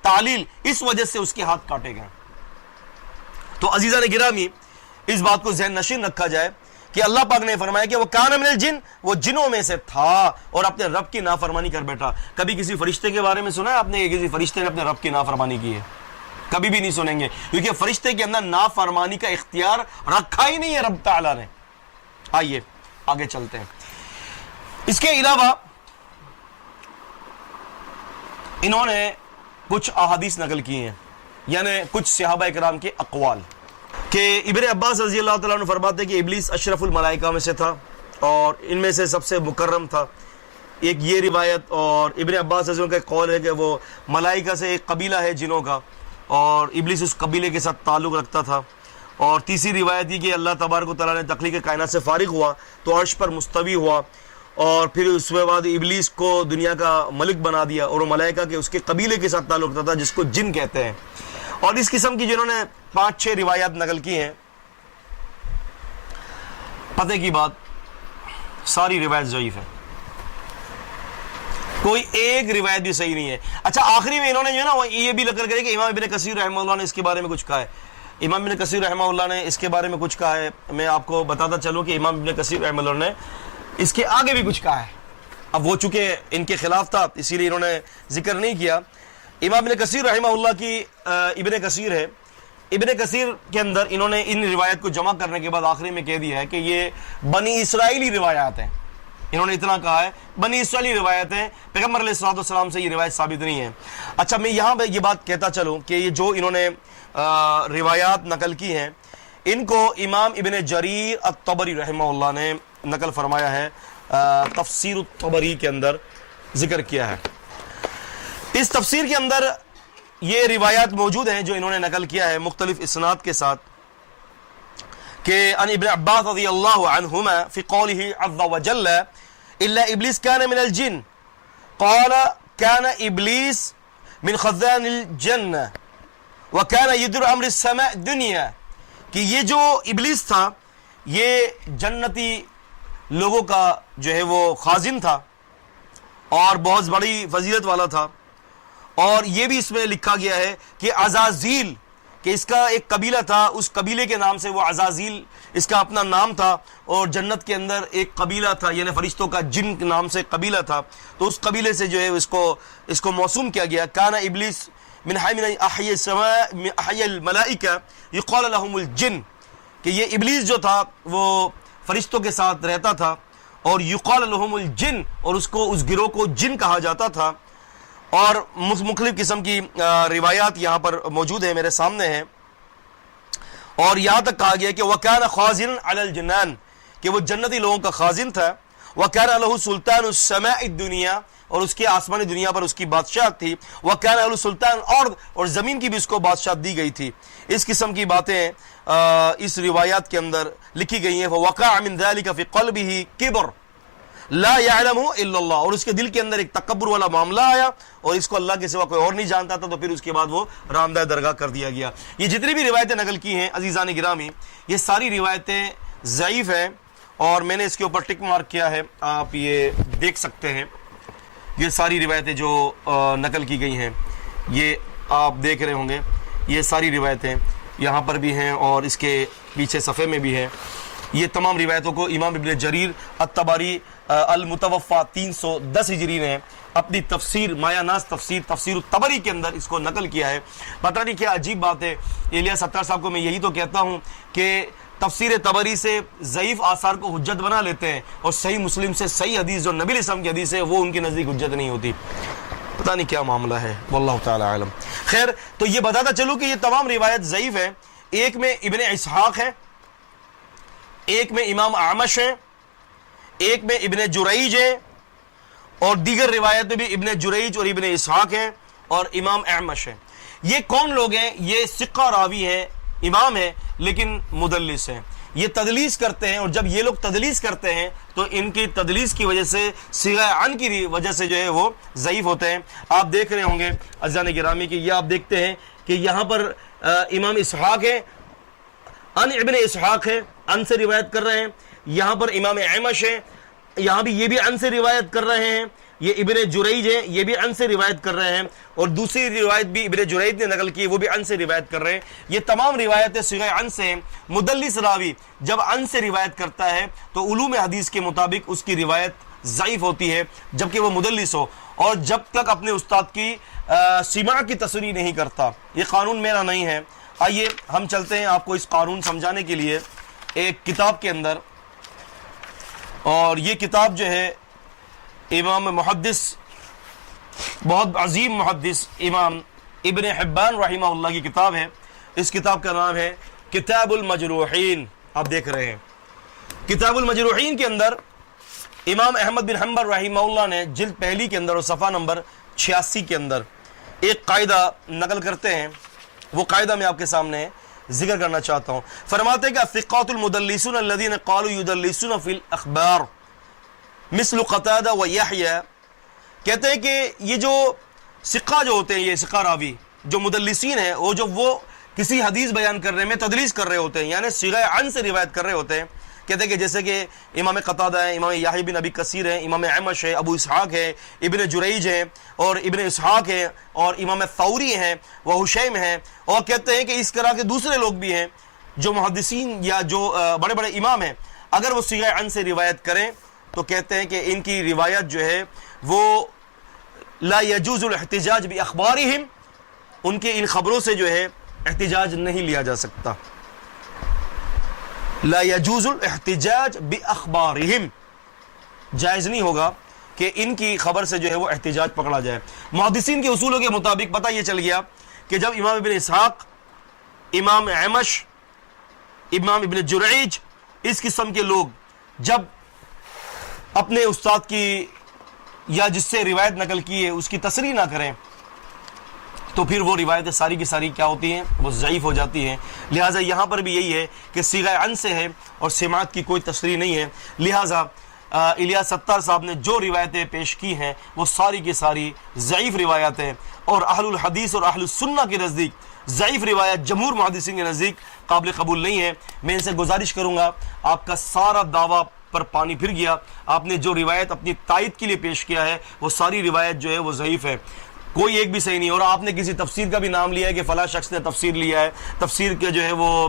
تعلیل، اس وجہ سے اس کے ہاتھ کاٹے گئے۔ تو عزیزان گرامی اس بات کو ذہن نشین رکھا جائے کہ اللہ پاک نے فرمایا کہ وہ کان من الجن، وہ جنوں میں سے تھا اور اپنے رب کی نافرمانی کر بیٹھا۔ کبھی کسی فرشتے کے بارے میں سنا ہے آپ نے کہ کسی فرشتے نے اپنے رب کی نافرمانی کی ہے؟ کبھی بھی نہیں سنیں گے، کیونکہ فرشتے کے اندر نافرمانی کا اختیار رکھا ہی نہیں ہے رب تعالیٰ نے۔ آئیے آگے چلتے ہیں۔ اس کے علاوہ انہوں نے کچھ احادیث نقل کی ہیں، یعنی کچھ صحابہ اکرام کے اقوال، کہ ابن عباس رضی اللہ تعالیٰ عنہ فرماتے ہیں کہ ابلیس اشرف الملائکہ میں سے تھا اور ان میں سے سب سے مکرم تھا۔ ایک یہ روایت، اور ابن عباس رضی اللہ عنہ کا قول ہے کہ وہ ملائکہ سے ایک قبیلہ ہے جنوں کا، اور ابلیس اس قبیلے کے ساتھ تعلق رکھتا تھا۔ اور تیسری روایت یہ کہ اللہ تبارک و تعالیٰ نے تخلیق کائنات سے فارغ ہوا تو عرش پر مستوی ہوا، اور پھر اس کے بعد ابلیس کو دنیا کا ملک بنا دیا، اور وہ ملائکہ کے اس کے قبیلے کے ساتھ تعلق رکھتا تھا جس کو جن کہتے ہیں۔ اور اس قسم کی جنہوں نے 5-6 روایات نقل کی ہیں، پتہ کی بات ساری روایت ضعیف ہے، کوئی ایک روایت بھی صحیح نہیں ہے۔ اچھا آخری میں انہوں نے جو ہے نا وہ یہ بھی نقل کرے کہ امام ابن کثیر رحمہ اللہ نے اس کے بارے میں کچھ کہا ہے۔ امام ابن کثیر رحمہ اللہ نے اس کے بارے میں کچھ کہا ہے. میں آپ کو بتاتا چلوں کہ امام ابن کثیر رحمہ اللہ نے اس کے آگے بھی کچھ کہا ہے. اب وہ چونکہ ان کے خلاف تھا اسی لیے انہوں نے ذکر نہیں کیا. امام ابن کثیر رحمہ اللہ کی ابن کثیر ہے. ابن کثیر کے اندر انہوں نے ان روایت کو جمع کرنے کے بعد آخری میں کہہ دیا ہے کہ یہ بنی اسرائیلی روایات ہیں. انہوں نے اتنا کہا ہے بنی اسرائیلی روایت ہیں, پیغمبر علیہ الصلوۃ والسلام سے یہ روایت ثابت نہیں ہے. اچھا میں یہاں پہ یہ بات کہتا چلوں کہ یہ جو انہوں نے روایات نقل کی ہیں ان کو امام ابن جریر الطبری رحمہ اللہ نے نقل فرمایا ہے, تفسیر الطبری کے اندر ذکر کیا ہے. اس تفسیر کے اندر یہ روایات موجود ہیں جو انہوں نے نقل کیا ہے مختلف اسناد کے ساتھ, کہ ان ابن عباس رضی اللہ عنہما فی قولہ عز وجل الا ابلیس کان من الجن قال کان ابلیس من خزان الجنہ وکان یدر امر السماء دنیا, کہ یہ جو ابلیس تھا یہ جنتی لوگوں کا جو ہے وہ خازن تھا اور بہت بڑی فضیلت والا تھا. اور یہ بھی اس میں لکھا گیا ہے کہ عزازیل, کہ اس کا ایک قبیلہ تھا, اس قبیلے کے نام سے وہ عزازیل اس کا اپنا نام تھا, اور جنت کے اندر ایک قبیلہ تھا یعنی فرشتوں کا جن کے نام سے قبیلہ تھا, تو اس قبیلے سے جو ہے اس کو موسوم کیا گیا. کانا ابلیس من احی السماء من احی الملائکہ یقال لهم الجن, کہ یہ ابلیس جو تھا وہ فرشتوں کے ساتھ رہتا تھا اور یقال لهم الجن, اور اس گروہ کو جن کہا جاتا تھا. اور مختلف قسم کی روایات یہاں پر موجود ہیں میرے سامنے ہیں, اور یہاں تک کہا گیا کہ وَكَانَ خَازِنًا عَلَى الْجِنَّانِ, کہ وہ جنتی لوگوں کا خازن تھا. وَكَانَ لَهُ سُلْطَانُ السَّمَاءِ الدُّنْيَا, اور اس کے آسمانی دنیا پر اس کی بادشاہت تھی. وَكَانَ لَهُ سُلْطَانُ الْأَرْضِ, اور زمین کی بھی اس کو بادشاہت دی گئی تھی. اس قسم کی باتیں اس روایات کے اندر لکھی گئی ہیں. فَوَقَعَ مِنْ ذَلِكَ فِي قَلْبِهِ كِبْرٌ لا يعلمه الا اللہ, اور اس کے دل کے اندر ایک تکبر والا معاملہ آیا اور اس کو اللہ کے سوا کوئی اور نہیں جانتا تھا, تو پھر اس کے بعد وہ رامدہ درگاہ کر دیا گیا. یہ جتنی بھی روایتیں نقل کی ہیں عزیزان گرامی, یہ ساری روایتیں ضعیف ہیں, اور میں نے اس کے اوپر ٹک مارک کیا ہے, آپ یہ دیکھ سکتے ہیں. یہ ساری روایتیں جو نقل کی گئی ہیں یہ آپ دیکھ رہے ہوں گے, یہ ساری روایتیں یہاں پر بھی ہیں اور اس کے پیچھے صفحے میں بھی ہیں. یہ تمام روایتوں کو امام ابن جریر الطبری المتوفا 310 ہجری نے اپنی تفسیر مایا ناز تفسیر الطبری کے اندر اس کو نقل کیا ہے. پتہ نہیں کیا عجیب بات ہے, الیاس ستار صاحب کو میں یہی تو کہتا ہوں کہ تفسیر طبری سے ضعیف آثار کو حجت بنا لیتے ہیں, اور صحیح مسلم سے صحیح حدیث جو نبی اسلام کی حدیث ہے وہ ان کے نزدیک حجت نہیں ہوتی. پتہ نہیں کیا معاملہ ہے, واللہ تعالی عالم. خیر, تو یہ بتاتا چلوں کہ یہ تمام روایت ضعیف ہے. ایک میں ابن اسحاق ہے, ایک میں امام اعمش ہے, ایک میں ابن جریج ہے, اور دیگر روایت میں بھی ابن جریج اور ابن اسحاق ہیں اور امام اعمش ہے. یہ کون لوگ ہیں؟ یہ ثقہ راوی ہیں, امام ہیں لیکن مدلس ہیں. یہ تدلیس کرتے ہیں, اور جب یہ لوگ تدلیس کرتے ہیں تو ان کی تدلیس کی وجہ سے صیغہ عن کی وجہ سے جو ہے وہ ضعیف ہوتے ہیں. آپ دیکھ رہے ہوں گے عزیزان گرامی کہ یہ آپ دیکھتے ہیں کہ یہاں پر امام اسحاق ہے, ان ابن اسحاق ہے, ان سے روایت کر رہے ہیں. یہاں پر امام اعمش ہے, یہاں بھی یہ بھی ان سے روایت کر رہے ہیں. یہ ابن جریج ہے, یہ بھی ان سے روایت کر رہے ہیں, اور دوسری روایت بھی ابن جریج نے نقل کی, وہ بھی ان سے روایت کر رہے ہیں. یہ تمام روایتیں صیغہ ان سے ہیں. مدلس راوی جب ان سے روایت کرتا ہے تو علوم حدیث کے مطابق اس کی روایت ضعیف ہوتی ہے جبکہ وہ مدلس ہو, اور جب تک اپنے استاد کی سماع کی تصریح نہیں کرتا. یہ قانون میرا نہیں ہے. آئیے ہم چلتے ہیں آپ کو اس قانون سمجھانے کے لیے ایک کتاب کے اندر, اور یہ کتاب جو ہے امام محدث, بہت عظیم محدث امام ابن حبان رحمہ اللہ کی کتاب ہے. اس کتاب کا نام ہے کتاب المجروحین. آپ دیکھ رہے ہیں کتاب المجروحین کے اندر امام احمد بن حنبل رحمہ اللہ نے جلد پہلی کے اندر اور صفحہ نمبر 86 کے اندر ایک قاعدہ نقل کرتے ہیں. وہ قاعدہ میں آپ کے سامنے ذکر کرنا چاہتا ہوں. فرماتے ہیں کہ الثقات المدلسون الذين قالوا يدلسون في الاخبار مثل قتادہ و یحییٰ, کہتے ہیں کہ یہ جو ثقہ جو ہوتے ہیں, یہ ثقہ راوی جو مدلسین ہیں, وہ کسی حدیث بیان کرنے میں تدلیس کر رہے ہوتے ہیں, یعنی صیغہ عن سے روایت کر رہے ہوتے ہیں. کہتے ہیں کہ جیسے کہ امام قتادہ ہیں، امام یحییٰ بن ابی کثیر ہیں، امام اعمش ہے، ابو اسحاق ہے، ابن جریج ہیں اور ابن اسحاق ہے اور امام ثوری ہیں، وہ حشیم ہیں، اور کہتے ہیں کہ اس طرح کے دوسرے لوگ بھی ہیں جو محدثین یا جو بڑے بڑے امام ہیں، اگر وہ صیغہ عن سے روایت کریں تو کہتے ہیں کہ ان کی روایت جو ہے وہ لا یجوز الاحتجاج باخبارہم، ان کے ان خبروں سے جو ہے احتجاج نہیں لیا جا سکتا. لا یجوز الاحتجاج باخبارہم، جائز نہیں ہوگا کہ ان کی خبر سے جو ہے وہ احتجاج پکڑا جائے. محدثین کے اصولوں کے مطابق پتہ یہ چل گیا کہ جب امام ابن اسحاق، امام اعمش، امام ابن جریج، اس قسم کے لوگ جب اپنے استاد کی یا جس سے روایت نقل کی ہے اس کی تصریح نہ کریں تو پھر وہ روایتیں ساری کی ساری کیا ہوتی ہیں؟ وہ ضعیف ہو جاتی ہیں. لہٰذا یہاں پر بھی یہی ہے کہ صیغہ عن سے ہے اور سماعت کی کوئی تصریح نہیں ہے. لہٰذا الیاس ستار صاحب نے جو روایتیں پیش کی ہیں وہ ساری کی ساری ضعیف روایات ہیں، اور اہل الحدیث اور اہل السنہ کے نزدیک ضعیف روایت جمہور محدثین کے نزدیک قابل قبول نہیں ہے. میں ان سے گزارش کروں گا، آپ کا سارا دعویٰ پر پانی پھر گیا. آپ نے جو روایت اپنی تائید کے لیے پیش کیا ہے وہ ساری روایت جو ہے وہ ضعیف ہے، کوئی ایک بھی صحیح نہیں. اور آپ نے کسی تفسیر کا بھی نام لیا ہے کہ فلاں شخص نے تفسیر لیا ہے، تفسیر کے جو ہے وہ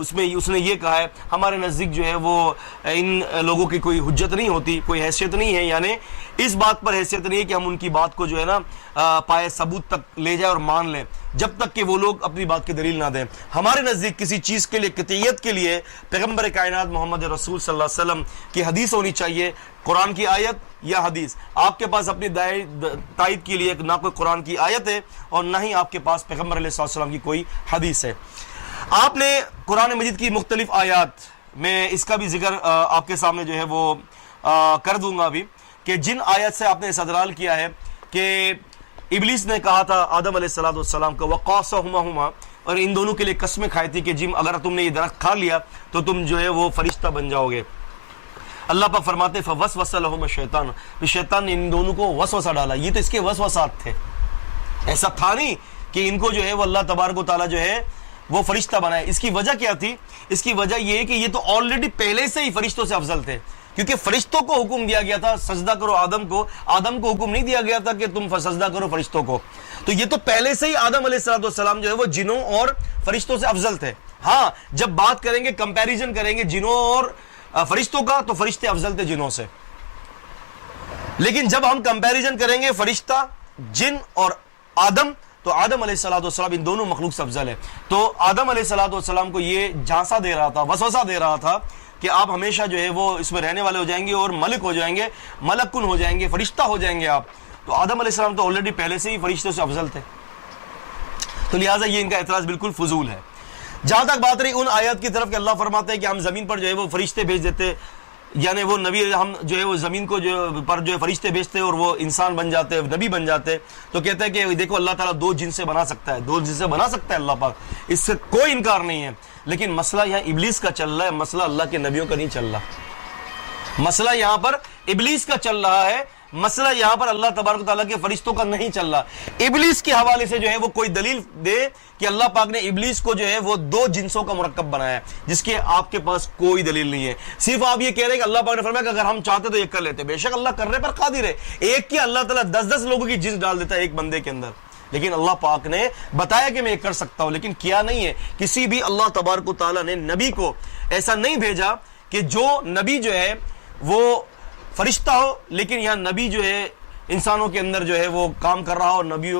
اس نے یہ کہا ہے. ہمارے نزدیک جو ہے وہ ان لوگوں کی کوئی حجت نہیں ہوتی، کوئی حیثیت نہیں ہے، یعنی اس بات پر حیثیت نہیں ہے کہ ہم ان کی بات کو جو ہے نا پائے ثبوت تک لے جائیں اور مان لیں جب تک کہ وہ لوگ اپنی بات کی دلیل نہ دیں. ہمارے نزدیک کسی چیز کے لیے قطعیت کے لیے پیغمبر کائنات محمد رسول صلی اللہ علیہ وسلم کی حدیث ہونی چاہیے، قرآن کی آیت یا حدیث. آپ کے پاس اپنی تائید کے لیے نہ کوئی قرآن کی آیت ہے اور نہ ہی آپ کے پاس پیغمبر علیہ السلام کی کوئی حدیث ہے. آپ نے قرآن مجید کی مختلف آیات میں اس کا بھی ذکر آپ کے سامنے جو ہے وہ کر دوں گا ابھی، کہ جن آیت سے آپ نے استدلال کیا ہے کہ ابلیس نے کہا تھا آدم علیہ السلام کو وقاسمہما، اور ان دونوں کے لیے قسمیں کھائی تھی کہ جن اگر تم نے یہ درخت کھا لیا تو تم جو ہے وہ فرشتہ بن جاؤ گے. اللہ پاک فرماتے فوسوس لہما الشیطان، شیطان نے ان دونوں کو وسوسہ ڈالا. یہ تو اس کے وسوسات تھے، ایسا تھا نہیں کہ ان کو جو ہے وہ اللہ تبارک و تعالیٰ جو ہے وہ فرشتہ بنائے. اس کی وجہ کیا تھی؟ اس کی وجہ یہ ہے کہ یہ تو آلریڈی پہلے سے ہی فرشتوں سے افضل تھے، کیونکہ فرشتوں کو حکم دیا گیا تھا سجدہ کرو آدم کو. آدم کو حکم نہیں دیا گیا تھا کہ تم سجدہ کرو فرشتوں کو. تو یہ تو پہلے سے ہی آدم علیہ السلام جو ہے وہ جنوں اور فرشتوں سے افضل تھے. ہاں جب بات کریں گے، کمپیریزن کریں گے جنوں اور فرشتوں کا، تو فرشتے افضل تھے جنوں سے. لیکن جب ہم کمپیریزن کریں گے فرشتہ، جن اور آدم، تو آدم علیہ السلام ان دونوں مخلوق سے افضل ہے. تو آدم علیہ السلام کو یہ جھانسا دے رہا تھا، وسوسہ دے رہا تھا کہ آپ ہمیشہ جو ہے وہ اس میں رہنے والے ہو جائیں گے اور ملک ہو جائیں گے، ملک کن ہو جائیں گے، فرشتہ ہو جائیں گے آپ. تو آدم علیہ السلام تو آلریڈی پہلے سے ہی فرشتوں سے افضل تھے، تو لہٰذا یہ ان کا اعتراض بالکل فضول ہے. جہاں تک بات رہی ان آیات کی طرف کہ اللہ فرماتے ہیں کہ ہم زمین پر جو ہے وہ فرشتے بھیج دیتے، یعنی وہ نبی ہم جو ہے وہ زمین کو پر جو ہے فرشتے بھیجتے اور وہ انسان بن جاتے، نبی بن جاتے. تو کہتے ہیں کہ دیکھو اللہ تعالیٰ دو جن سے بنا سکتا ہے، دو جن سے بنا سکتا ہے اللہ پاک، اس سے کوئی انکار نہیں ہے. لیکن مسئلہ یہاں ابلیس کا چل رہا ہے، مسئلہ اللہ کے نبیوں کا نہیں چل رہا. مسئلہ یہاں پر ابلیس کا چل رہا ہے، مسئلہ یہاں پر اللہ تبارک و تعالیٰ کے فرشتوں کا نہیں چل رہا. ابلیس کے حوالے سے جو ہے وہ کوئی دلیل دے کہ اللہ پاک نے ابلیس کو جو ہے وہ دو جنسوں کا مرکب بنایا ہے، جس کے آپ کے پاس کوئی دلیل نہیں ہے. صرف آپ یہ کہہ رہے ہیں کہ اللہ پاک نے فرمایا کہ اگر ہم چاہتے تو یہ کر لیتے. بے شک اللہ کرنے پر قادر ہے. ایک کی اللہ تعالیٰ 10 لوگوں کی جنس ڈال دیتا ہے ایک بندے کے اندر، لیکن اللہ پاک نے بتایا کہ میں یہ کر سکتا ہوں، لیکن کیا نہیں ہے. کسی بھی اللہ تبارک و تعالیٰ نے نبی کو ایسا نہیں بھیجا کہ جو نبی جو ہے وہ فرشتہ ہو، لیکن یہاں نبی جو ہے انسانوں کے اندر جو ہے وہ کام کر رہا ہو، نبی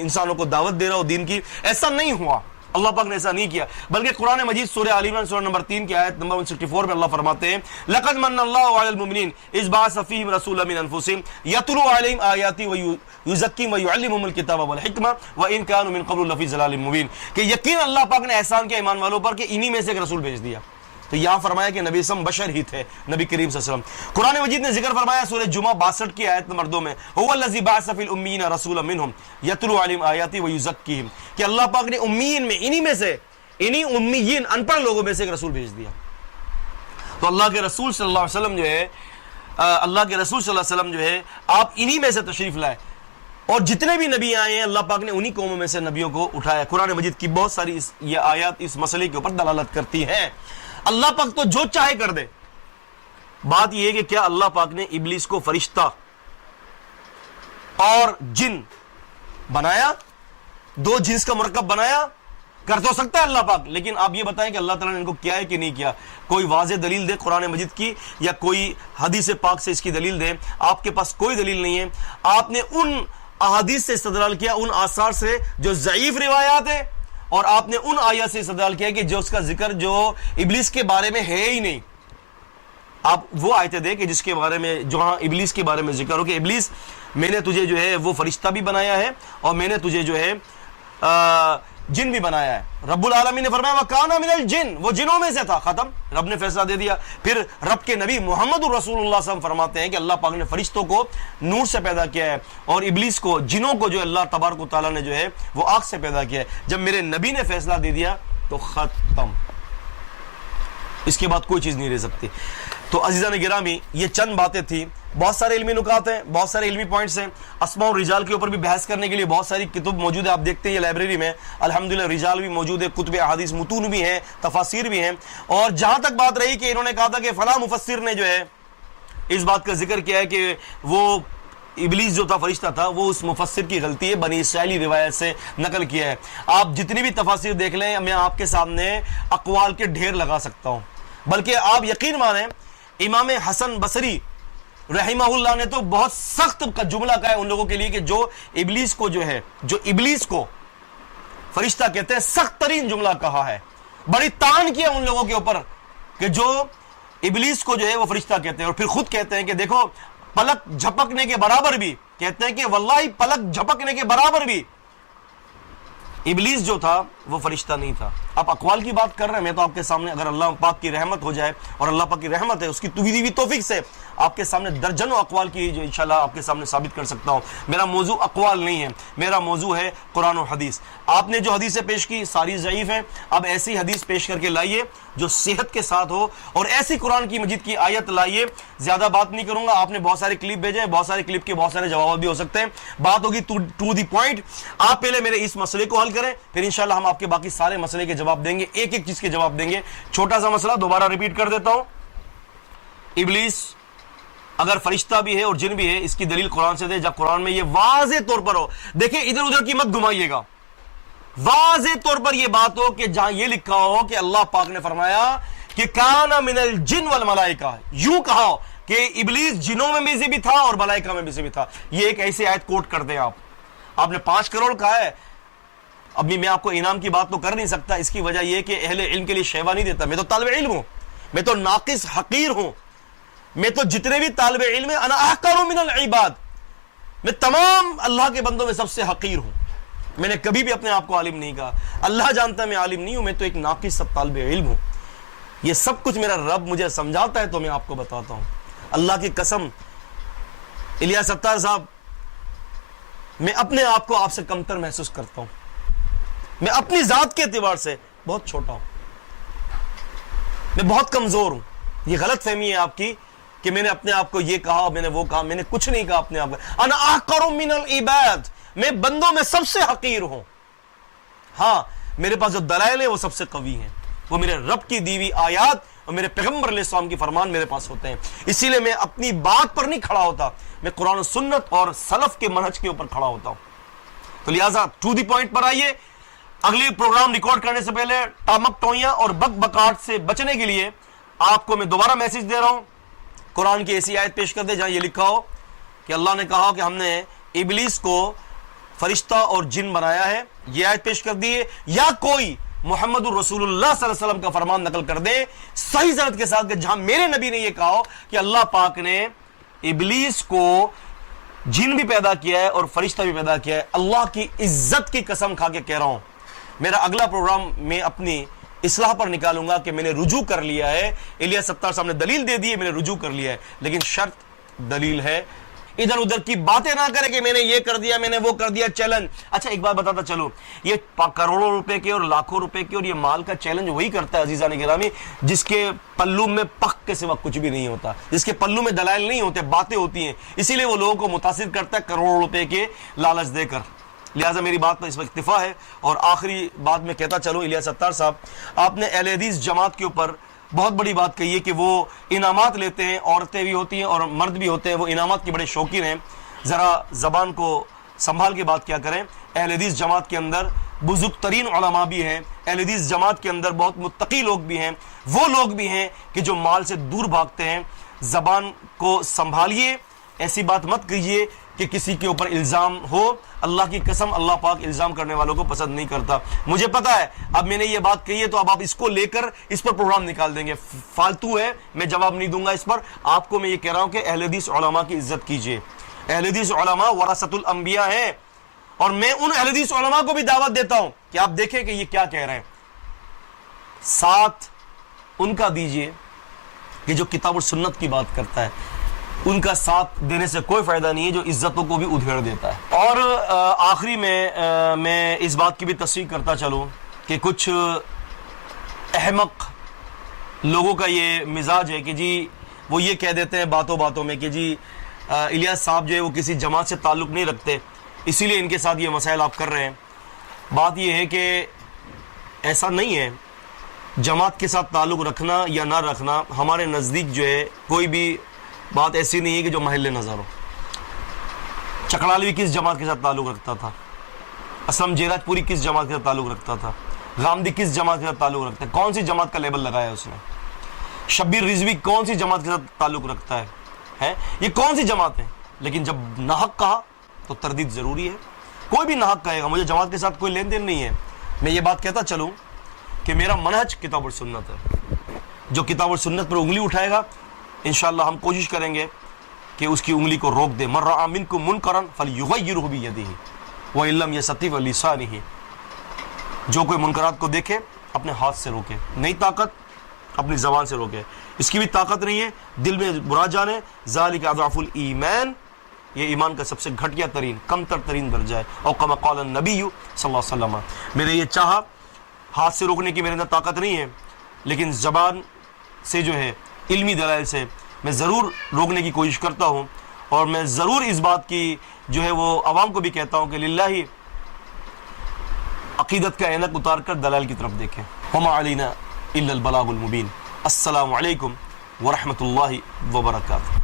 انسانوں کو دعوت دے رہا ہو دین کی. ایسا نہیں ہوا، اللہ پاک نے ایسا نہیں کیا. بلکہ قرآن مجید سورہ آل عمران سورہ نمبر 3 کی آیت نمبر 164 میں اللہ فرماتے ہیں لقد من اللہ علی المؤمنین اذ بعث فیہم رسولا من انفسہم یتلو علیہم آیاتی ویزکیہم ویعلمہم الکتاب والحکمہ وان کانوا من قبل لفی ضلال مبین، کہ یقین اللہ پاک نے احسان کیا ایمان والوں پر کہ انہی میں سے ایک رسول بھیج دیا. تو یہاں فرمایا کہ نبی اسم بشر ہی تھے، نبی کریم صلی اللہ علیہ وسلم. قرآن مجید نے ذکر فرمایا سورہ جمعہ 62 کی آیت نمبر 2 میں هو الذی بعث فی الامیین رسولا منہم یتلو علیہم آیاتی ویزکیہم، کہ اللہ پاک نے امیین میں انہی میں سے، انہی امیین ان پڑھ لوگوں میں سے ایک رسول بھیج دیا. تو اللہ کے رسول صلی اللہ علیہ وسلم جو ہے، اللہ کے رسول صلی اللہ علیہ وسلم جو ہے آپ انہی میں سے تشریف لائے، اور جتنے بھی نبی آئے ہیں اللہ پاک نے انہی قوموں میں سے نبیوں کو اٹھایا. قرآن مجید کی بہت ساری یہ آیات اس مسئلے کے اوپر دلالت کرتی ہیں. اللہ پاک تو جو چاہے کر دے. بات یہ ہے کہ کیا اللہ پاک نے ابلیس کو فرشتہ اور جن بنایا, دو جنس کا مرکب بنایا؟ کر تو سکتا ہے اللہ پاک, لیکن آپ یہ بتائیں کہ اللہ تعالیٰ نے ان کو کیا ہے کہ نہیں کیا. کوئی واضح دلیل دے قرآن مجید کی, یا کوئی حدیث پاک سے اس کی دلیل دے. آپ کے پاس کوئی دلیل نہیں ہے. آپ نے ان احادیث سے استدلال کیا, ان آثار سے جو ضعیف روایات ہیں, اور آپ نے ان آیات سے استدلال کیا کہ جو اس کا ذکر جو ابلیس کے بارے میں ہے ہی نہیں. آپ وہ آیتیں دیں کہ جس کے بارے میں, جہاں ابلیس کے بارے میں ذکر ہو کہ ابلیس میں نے تجھے جو ہے وہ فرشتہ بھی بنایا ہے, اور میں نے تجھے جو ہے جن بھی بنایا ہے. رب العالمین نے فرمایا وَكَانَ مِنَ الْجِنِّ, وہ جنوں میں سے تھا, ختم, رب نے فیصلہ دے دیا. پھر رب کے نبی محمد الرسول اللہ صلی اللہ علیہ وسلم فرماتے ہیں کہ اللہ پاک نے فرشتوں کو نور سے پیدا کیا ہے, اور ابلیس کو, جنوں کو جو اللہ تبارک و تعالیٰ نے جو ہے وہ آگ سے پیدا کیا ہے. جب میرے نبی نے فیصلہ دے دیا تو ختم, اس کے بعد کوئی چیز نہیں رہ سکتی. تو عزیزان گرامی, یہ چند باتیں تھیں. بہت سارے علمی نکات ہیں, بہت سارے علمی پوائنٹس ہیں. اسماء و رجال کے اوپر بھی بحث کرنے کے لیے بہت ساری کتب موجود ہیں. آپ دیکھتے ہیں یہ لائبریری میں الحمدللہ رجال بھی موجود ہے, کتب احادیث متون بھی ہیں, تفاسیر بھی ہیں. اور جہاں تک بات رہی کہ انہوں نے کہا تھا کہ فلاں مفسر نے جو ہے اس بات کا ذکر کیا ہے کہ وہ ابلیس جو تھا فرشتہ تھا, وہ اس مفسر کی غلطی ہے, بنی اسرائیلی روایت سے نقل کیا ہے. آپ جتنی بھی تفاسیر دیکھ لیں, میں آپ کے سامنے اقوال کے ڈھیر لگا سکتا ہوں. بلکہ آپ یقین مانیں امام حسن بصری رحمہ اللہ نے تو بہت سخت کا جملہ کہا ہے ان لوگوں کے لیے کہ جو ابلیس کو جو ہے, جو ابلیس کو فرشتہ کہتے ہیں, سخت ترین جملہ کہا ہے. بڑی تان کیا ان لوگوں کے اوپر کہ جو ابلیس کو جو ہے وہ فرشتہ کہتے ہیں. اور پھر خود کہتے ہیں کہ دیکھو پلک جھپکنے کے برابر بھی, کہتے ہیں کہ واللہ پلک جھپکنے کے برابر بھی ابلیس جو تھا وہ فرشتہ نہیں تھا. آپ اقوال کی بات کر رہے ہیں, میں تو آپ کے سامنے اگر اللہ پاک کی رحمت ہو جائے, اور اللہ پاک کی رحمت ہے, اس کی دی توفیق سے آپ کے سامنے درجنوں اقوال کی جو انشاءاللہ آپ کے سامنے ثابت کر سکتا ہوں. میرا موضوع اقوال نہیں ہے, میرا موضوع ہے قرآن و حدیث. آپ نے جو حدیثیں پیش کی ساری ضعیف ہیں, اب ایسی حدیث پیش کر کے لائیے جو صحت کے ساتھ ہو, اور ایسی قرآن کی مجید کی آیت لائیے. زیادہ بات نہیں کروں گا, آپ نے بہت سارے کلپ بھیجے ہیں, بہت سارے کلپ کے بہت سارے جواب بھی ہو سکتے ہیں. بات ہوگی ٹو دی پوائنٹ. آپ پہلے میرے اس مسئلے کو حل کریں, پھر انشاءاللہ ہم آپ کے باقی سارے مسئلے کے جواب دیں گے, ایک ایک چیز کے جواب دیں گے. چھوٹا سا مسئلہ دوبارہ ریپیٹ کر دیتا ہوں. ابلیس اگر فرشتہ بھی ہے اور جن بھی ہے, اس کی دلیل قرآن سے دے, جب قرآن میں یہ واضح طور پر ہو. دیکھیں ادھر ادھر کی مت گھمائیے گا, واضح طور پر یہ بات ہو کہ جہاں یہ لکھا ہو کہ اللہ پاک نے فرمایا کہ کان من الجن والملائکہ, یوں کہا ہو کہ ابلیس جنوں میں سے بھی تھا اور ملائکہ میں سے بھی تھا. یہ ایک ایسی آیت کوٹ کر دیں آپ نے 5 کروڑ کہا ہے. ابھی میں آپ کو انعام کی بات تو کر نہیں سکتا, اس کی وجہ یہ کہ اہل علم کے لیے شیوا نہیں دیتا. میں تو طالب علم ہوں, میں تو ناقص حقیر ہوں, میں تو جتنے بھی طالب علم ہیں انا احقر من العباد, میں تمام اللہ کے بندوں میں سب سے حقیر ہوں. میں نے کبھی بھی اپنے آپ کو عالم نہیں کہا, اللہ جانتا ہے میں عالم نہیں ہوں, میں تو ایک ناقص سب طالب علم ہوں. یہ سب کچھ میرا رب مجھے سمجھاتا ہے تو میں آپ کو بتاتا ہوں. اللہ کی قسم الیاس ستار صاحب, میں اپنے آپ کو آپ سے کمتر محسوس کرتا ہوں. میں اپنی ذات کے اعتبار سے بہت چھوٹا ہوں, میں بہت کمزور ہوں. یہ غلط فہمی ہے آپ کی کہ میں نے اپنے آپ کو یہ کہا, میں نے وہ کہا. میں نے کچھ نہیں کہا اپنے آپ کو. انا احقر من العباد, میں بندوں میں سب سے حقیر ہوں. ہاں میرے پاس جو دلائل ہیں وہ سب سے قوی ہیں, وہ میرے رب کی دی ہوئی آیات اور میرے پیغمبر علیہ السلام کی فرمان میرے پاس ہوتے ہیں. اسی لیے میں اپنی بات پر نہیں کھڑا ہوتا, میں قرآن و سنت اور سلف کے منہج کے اوپر کھڑا ہوتا ہوں. تو لہٰذا ٹو دی پوائنٹ پر آئیے. اگلی پروگرام ریکارڈ کرنے سے پہلے ٹامک ٹوئیاں اور بک بکاٹ سے بچنے کے لیے آپ کو میں دوبارہ میسج دے رہا ہوں. قرآن کی ایسی آیت پیش کر دے جہاں یہ لکھا ہو کہ اللہ نے کہا کہ ہم نے ابلیس کو فرشتہ اور جن بنایا ہے. یہ آیت پیش کر دیے, یا کوئی محمد الرسول اللہ صلی اللہ علیہ وسلم کا فرمان نقل کر دے صحیح سند کے ساتھ کہ جہاں میرے نبی نے یہ کہا ہو کہ اللہ پاک نے ابلیس کو جن بھی پیدا کیا ہے اور فرشتہ بھی پیدا کیا ہے. اللہ کی عزت کی قسم کھا کے کہہ رہا ہوں, میرا اگلا پروگرام میں اپنی اصلاح پر نکالوں گا کہ میں نے رجوع کر لیا ہے. الیاس ستار صاحب نے دلیل دے دی ہے, میں نے رجوع کر لیا ہے, لیکن شرط دلیل ہے. ادھر ادھر کی باتیں نہ کرے کہ میں نے یہ کر دیا, میں نے وہ کر دیا, چیلنج. اچھا ایک بات بتاتا چلو, یہ کروڑوں روپے کے اور لاکھوں روپے کے اور یہ مال کا چیلنج وہی کرتا ہے عزیزان گرامی جس کے پلو میں پک کے سوا کچھ بھی نہیں ہوتا, جس کے پلو میں دلائل نہیں ہوتے, باتیں ہوتی ہیں. اسی لیے وہ لوگوں کو متاثر کرتا ہے کروڑوں روپے کے لالچ دے کر. لہٰذا میری بات پر اس وقت اکتفا ہے. اور آخری بات میں کہتا چلوں, الیاس ستار صاحب آپ نے اہل حدیث جماعت کے اوپر بہت بڑی بات کہی ہے کہ وہ انعامات لیتے ہیں، عورتیں بھی ہوتی ہیں اور مرد بھی ہوتے ہیں، وہ انعامات کے بڑے شوقین ہیں. ذرا زبان کو سنبھال کے بات کیا کریں. اہل حدیث جماعت کے اندر بزرگ ترین علماء بھی ہیں، اہل حدیث جماعت کے اندر بہت متقی لوگ بھی ہیں، وہ لوگ بھی ہیں کہ جو مال سے دور بھاگتے ہیں. زبان کو سنبھالیے، ایسی بات مت کیجیے کہ کسی کے اوپر الزام ہو. اللہ کی قسم اللہ پاک الزام کرنے والوں کو پسند نہیں کرتا. مجھے پتا ہے اب میں نے یہ بات کہی ہے تو اب آپ اس کو لے کر اس پر پروگرام نکال دیں گے، فالتو ہے، میں جواب نہیں دوں گا اس پر. آپ کو میں یہ کہہ رہا ہوں کہ اہل حدیث علماء کی عزت کیجیے. اہل حدیث علماء ورثۃ الانبیاء ہیں، اور میں ان اہل حدیث علماء کو بھی دعوت دیتا ہوں کہ آپ دیکھیں کہ یہ کیا کہہ رہے ہیں. ساتھ ان کا دیجیے کہ جو کتاب و سنت کی بات کرتا ہے. ان کا ساتھ دینے سے کوئی فائدہ نہیں ہے جو عزتوں کو بھی ادھیڑ دیتا ہے. اور آخری میں اس بات کی بھی تصریح کرتا چلوں کہ کچھ احمق لوگوں کا یہ مزاج ہے کہ جی وہ یہ کہہ دیتے ہیں باتوں باتوں میں کہ جی الیاس صاحب جو ہے وہ کسی جماعت سے تعلق نہیں رکھتے، اسی لیے ان کے ساتھ یہ مسائل آپ کر رہے ہیں. بات یہ ہے کہ ایسا نہیں ہے. جماعت کے ساتھ تعلق رکھنا یا نہ رکھنا ہمارے نزدیک جو ہے کوئی بھی بات ایسی نہیں ہے کہ جو محل نظر ہو. چکڑالوی کس جماعت کے ساتھ تعلق رکھتا تھا؟ اسلم جیراج پوری کس جماعت کے ساتھ تعلق رکھتا تھا؟ غامدی کس جماعت کے ساتھ تعلق رکھتا ہے؟ کون سی جماعت کا لیبل لگایا ہے اس نے؟ شبیر رضوی کون سی جماعت کے ساتھ تعلق رکھتا ہے؟ یہ کون سی جماعت ہے؟ لیکن جب ناحق کہا تو تردید ضروری ہے. کوئی بھی ناحق کہے گا، مجھے جماعت کے ساتھ کوئی لین دین نہیں ہے. میں یہ بات کہتا چلوں کہ میرا منہج کتاب و سنت ہے. جو کتاب و سنت پر انگلی اٹھائے گا انشاءاللہ ہم کوشش کریں گے کہ اس کی انگلی کو روک دے. من رأى منکم منکرا فلیغیرہ بیدہ وان لم یستطع فبلسانہ. جو کوئی منکرات کو دیکھے اپنے ہاتھ سے روکے، نہیں طاقت اپنی زبان سے روکے. اس کی بھی طاقت نہیں ہے، دل میں برا جانے. ذالک اضعف الایمان، یہ ایمان کا سب سے گھٹیا ترین کم تر ترین درجہ ہے. اور کما قال النبی صلی اللہ علیہ وسلم. میرے یہ چاہا ہاتھ سے روکنے کی میرے اندر طاقت نہیں ہے، لیکن زبان سے جو ہے علمی دلائل سے میں ضرور روکنے کی کوشش کرتا ہوں. اور میں ضرور اس بات کی جو ہے وہ عوام کو بھی کہتا ہوں کہ للہ عقیدت کا عینک اتار کر دلائل کی طرف دیکھیں. وما علینا الا البلاغ المبین. السلام علیکم ورحمۃ اللہ وبرکاتہ.